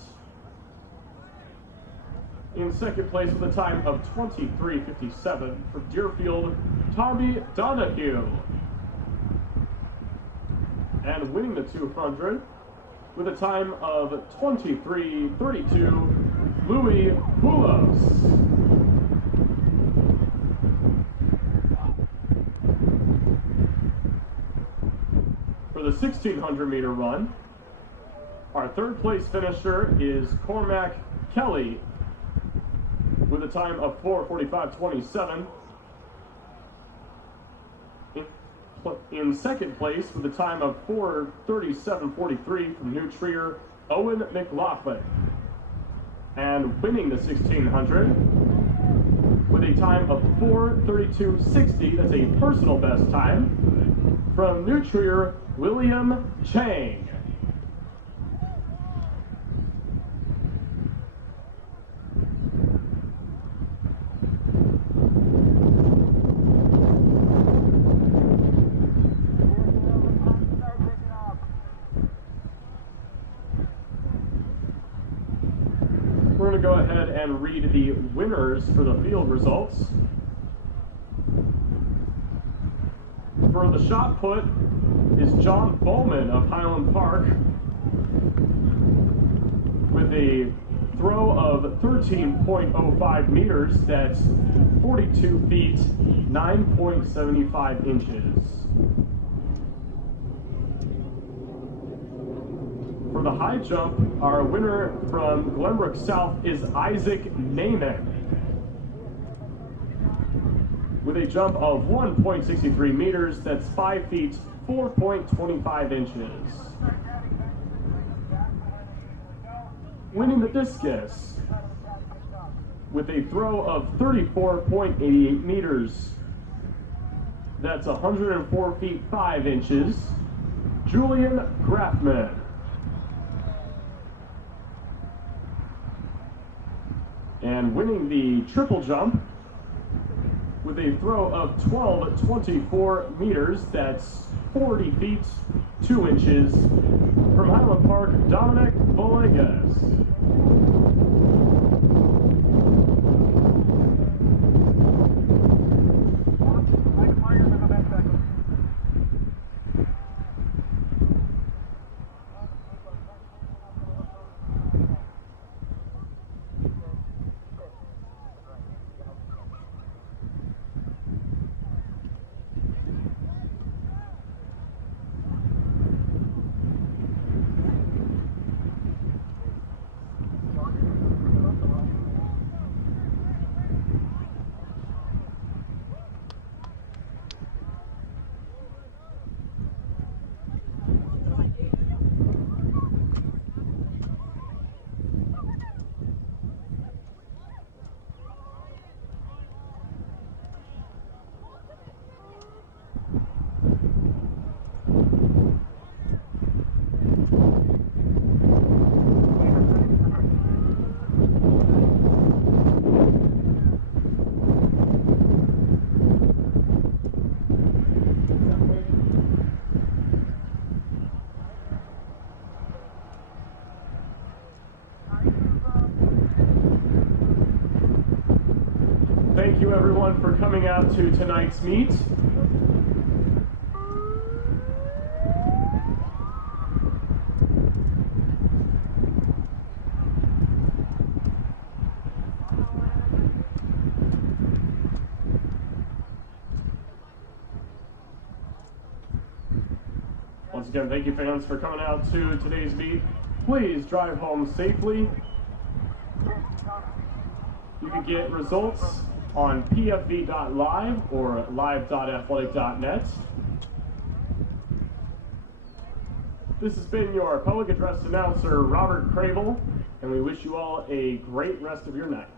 In second place with a time of 23:57 from Deerfield, Tommy Donahue. And winning the 200 with a time of 23:32, Louis Boulos. For the 1,600-meter run, our third place finisher is Cormac Kelly with a time of 4:45.27. In second place with a time of 4:37.43 from New Trier, Owen McLaughlin. And winning the 1,600 with a time of 4:32.60, that's a personal best time, from New Trier, William Chang. We're going to go ahead and read the winners for the field results. For the shot put is John Bowman of Highland Park with a throw of 13.05 meters, that's 42 feet, 9.75 inches. For the high jump, our winner from Glenbrook South is Isaac Naiman with a jump of 1.63 meters, that's 5 feet, 4.25 inches. Winning the discus with a throw of 34.88 meters, that's 104 feet, 5 inches, Julian Grafman. And winning the triple jump with a throw of 12.24 meters, that's 40 feet, 2 inches, from Highland Park, Dominic Villegas. thank you everyone for coming out to tonight's meet. Once again, thank you fans for coming out to today's meet. Please drive home safely. You can get results on pfv.live or live.athletic.net. This has been your public address announcer, Robert Cravel, and we wish you all a great rest of your night.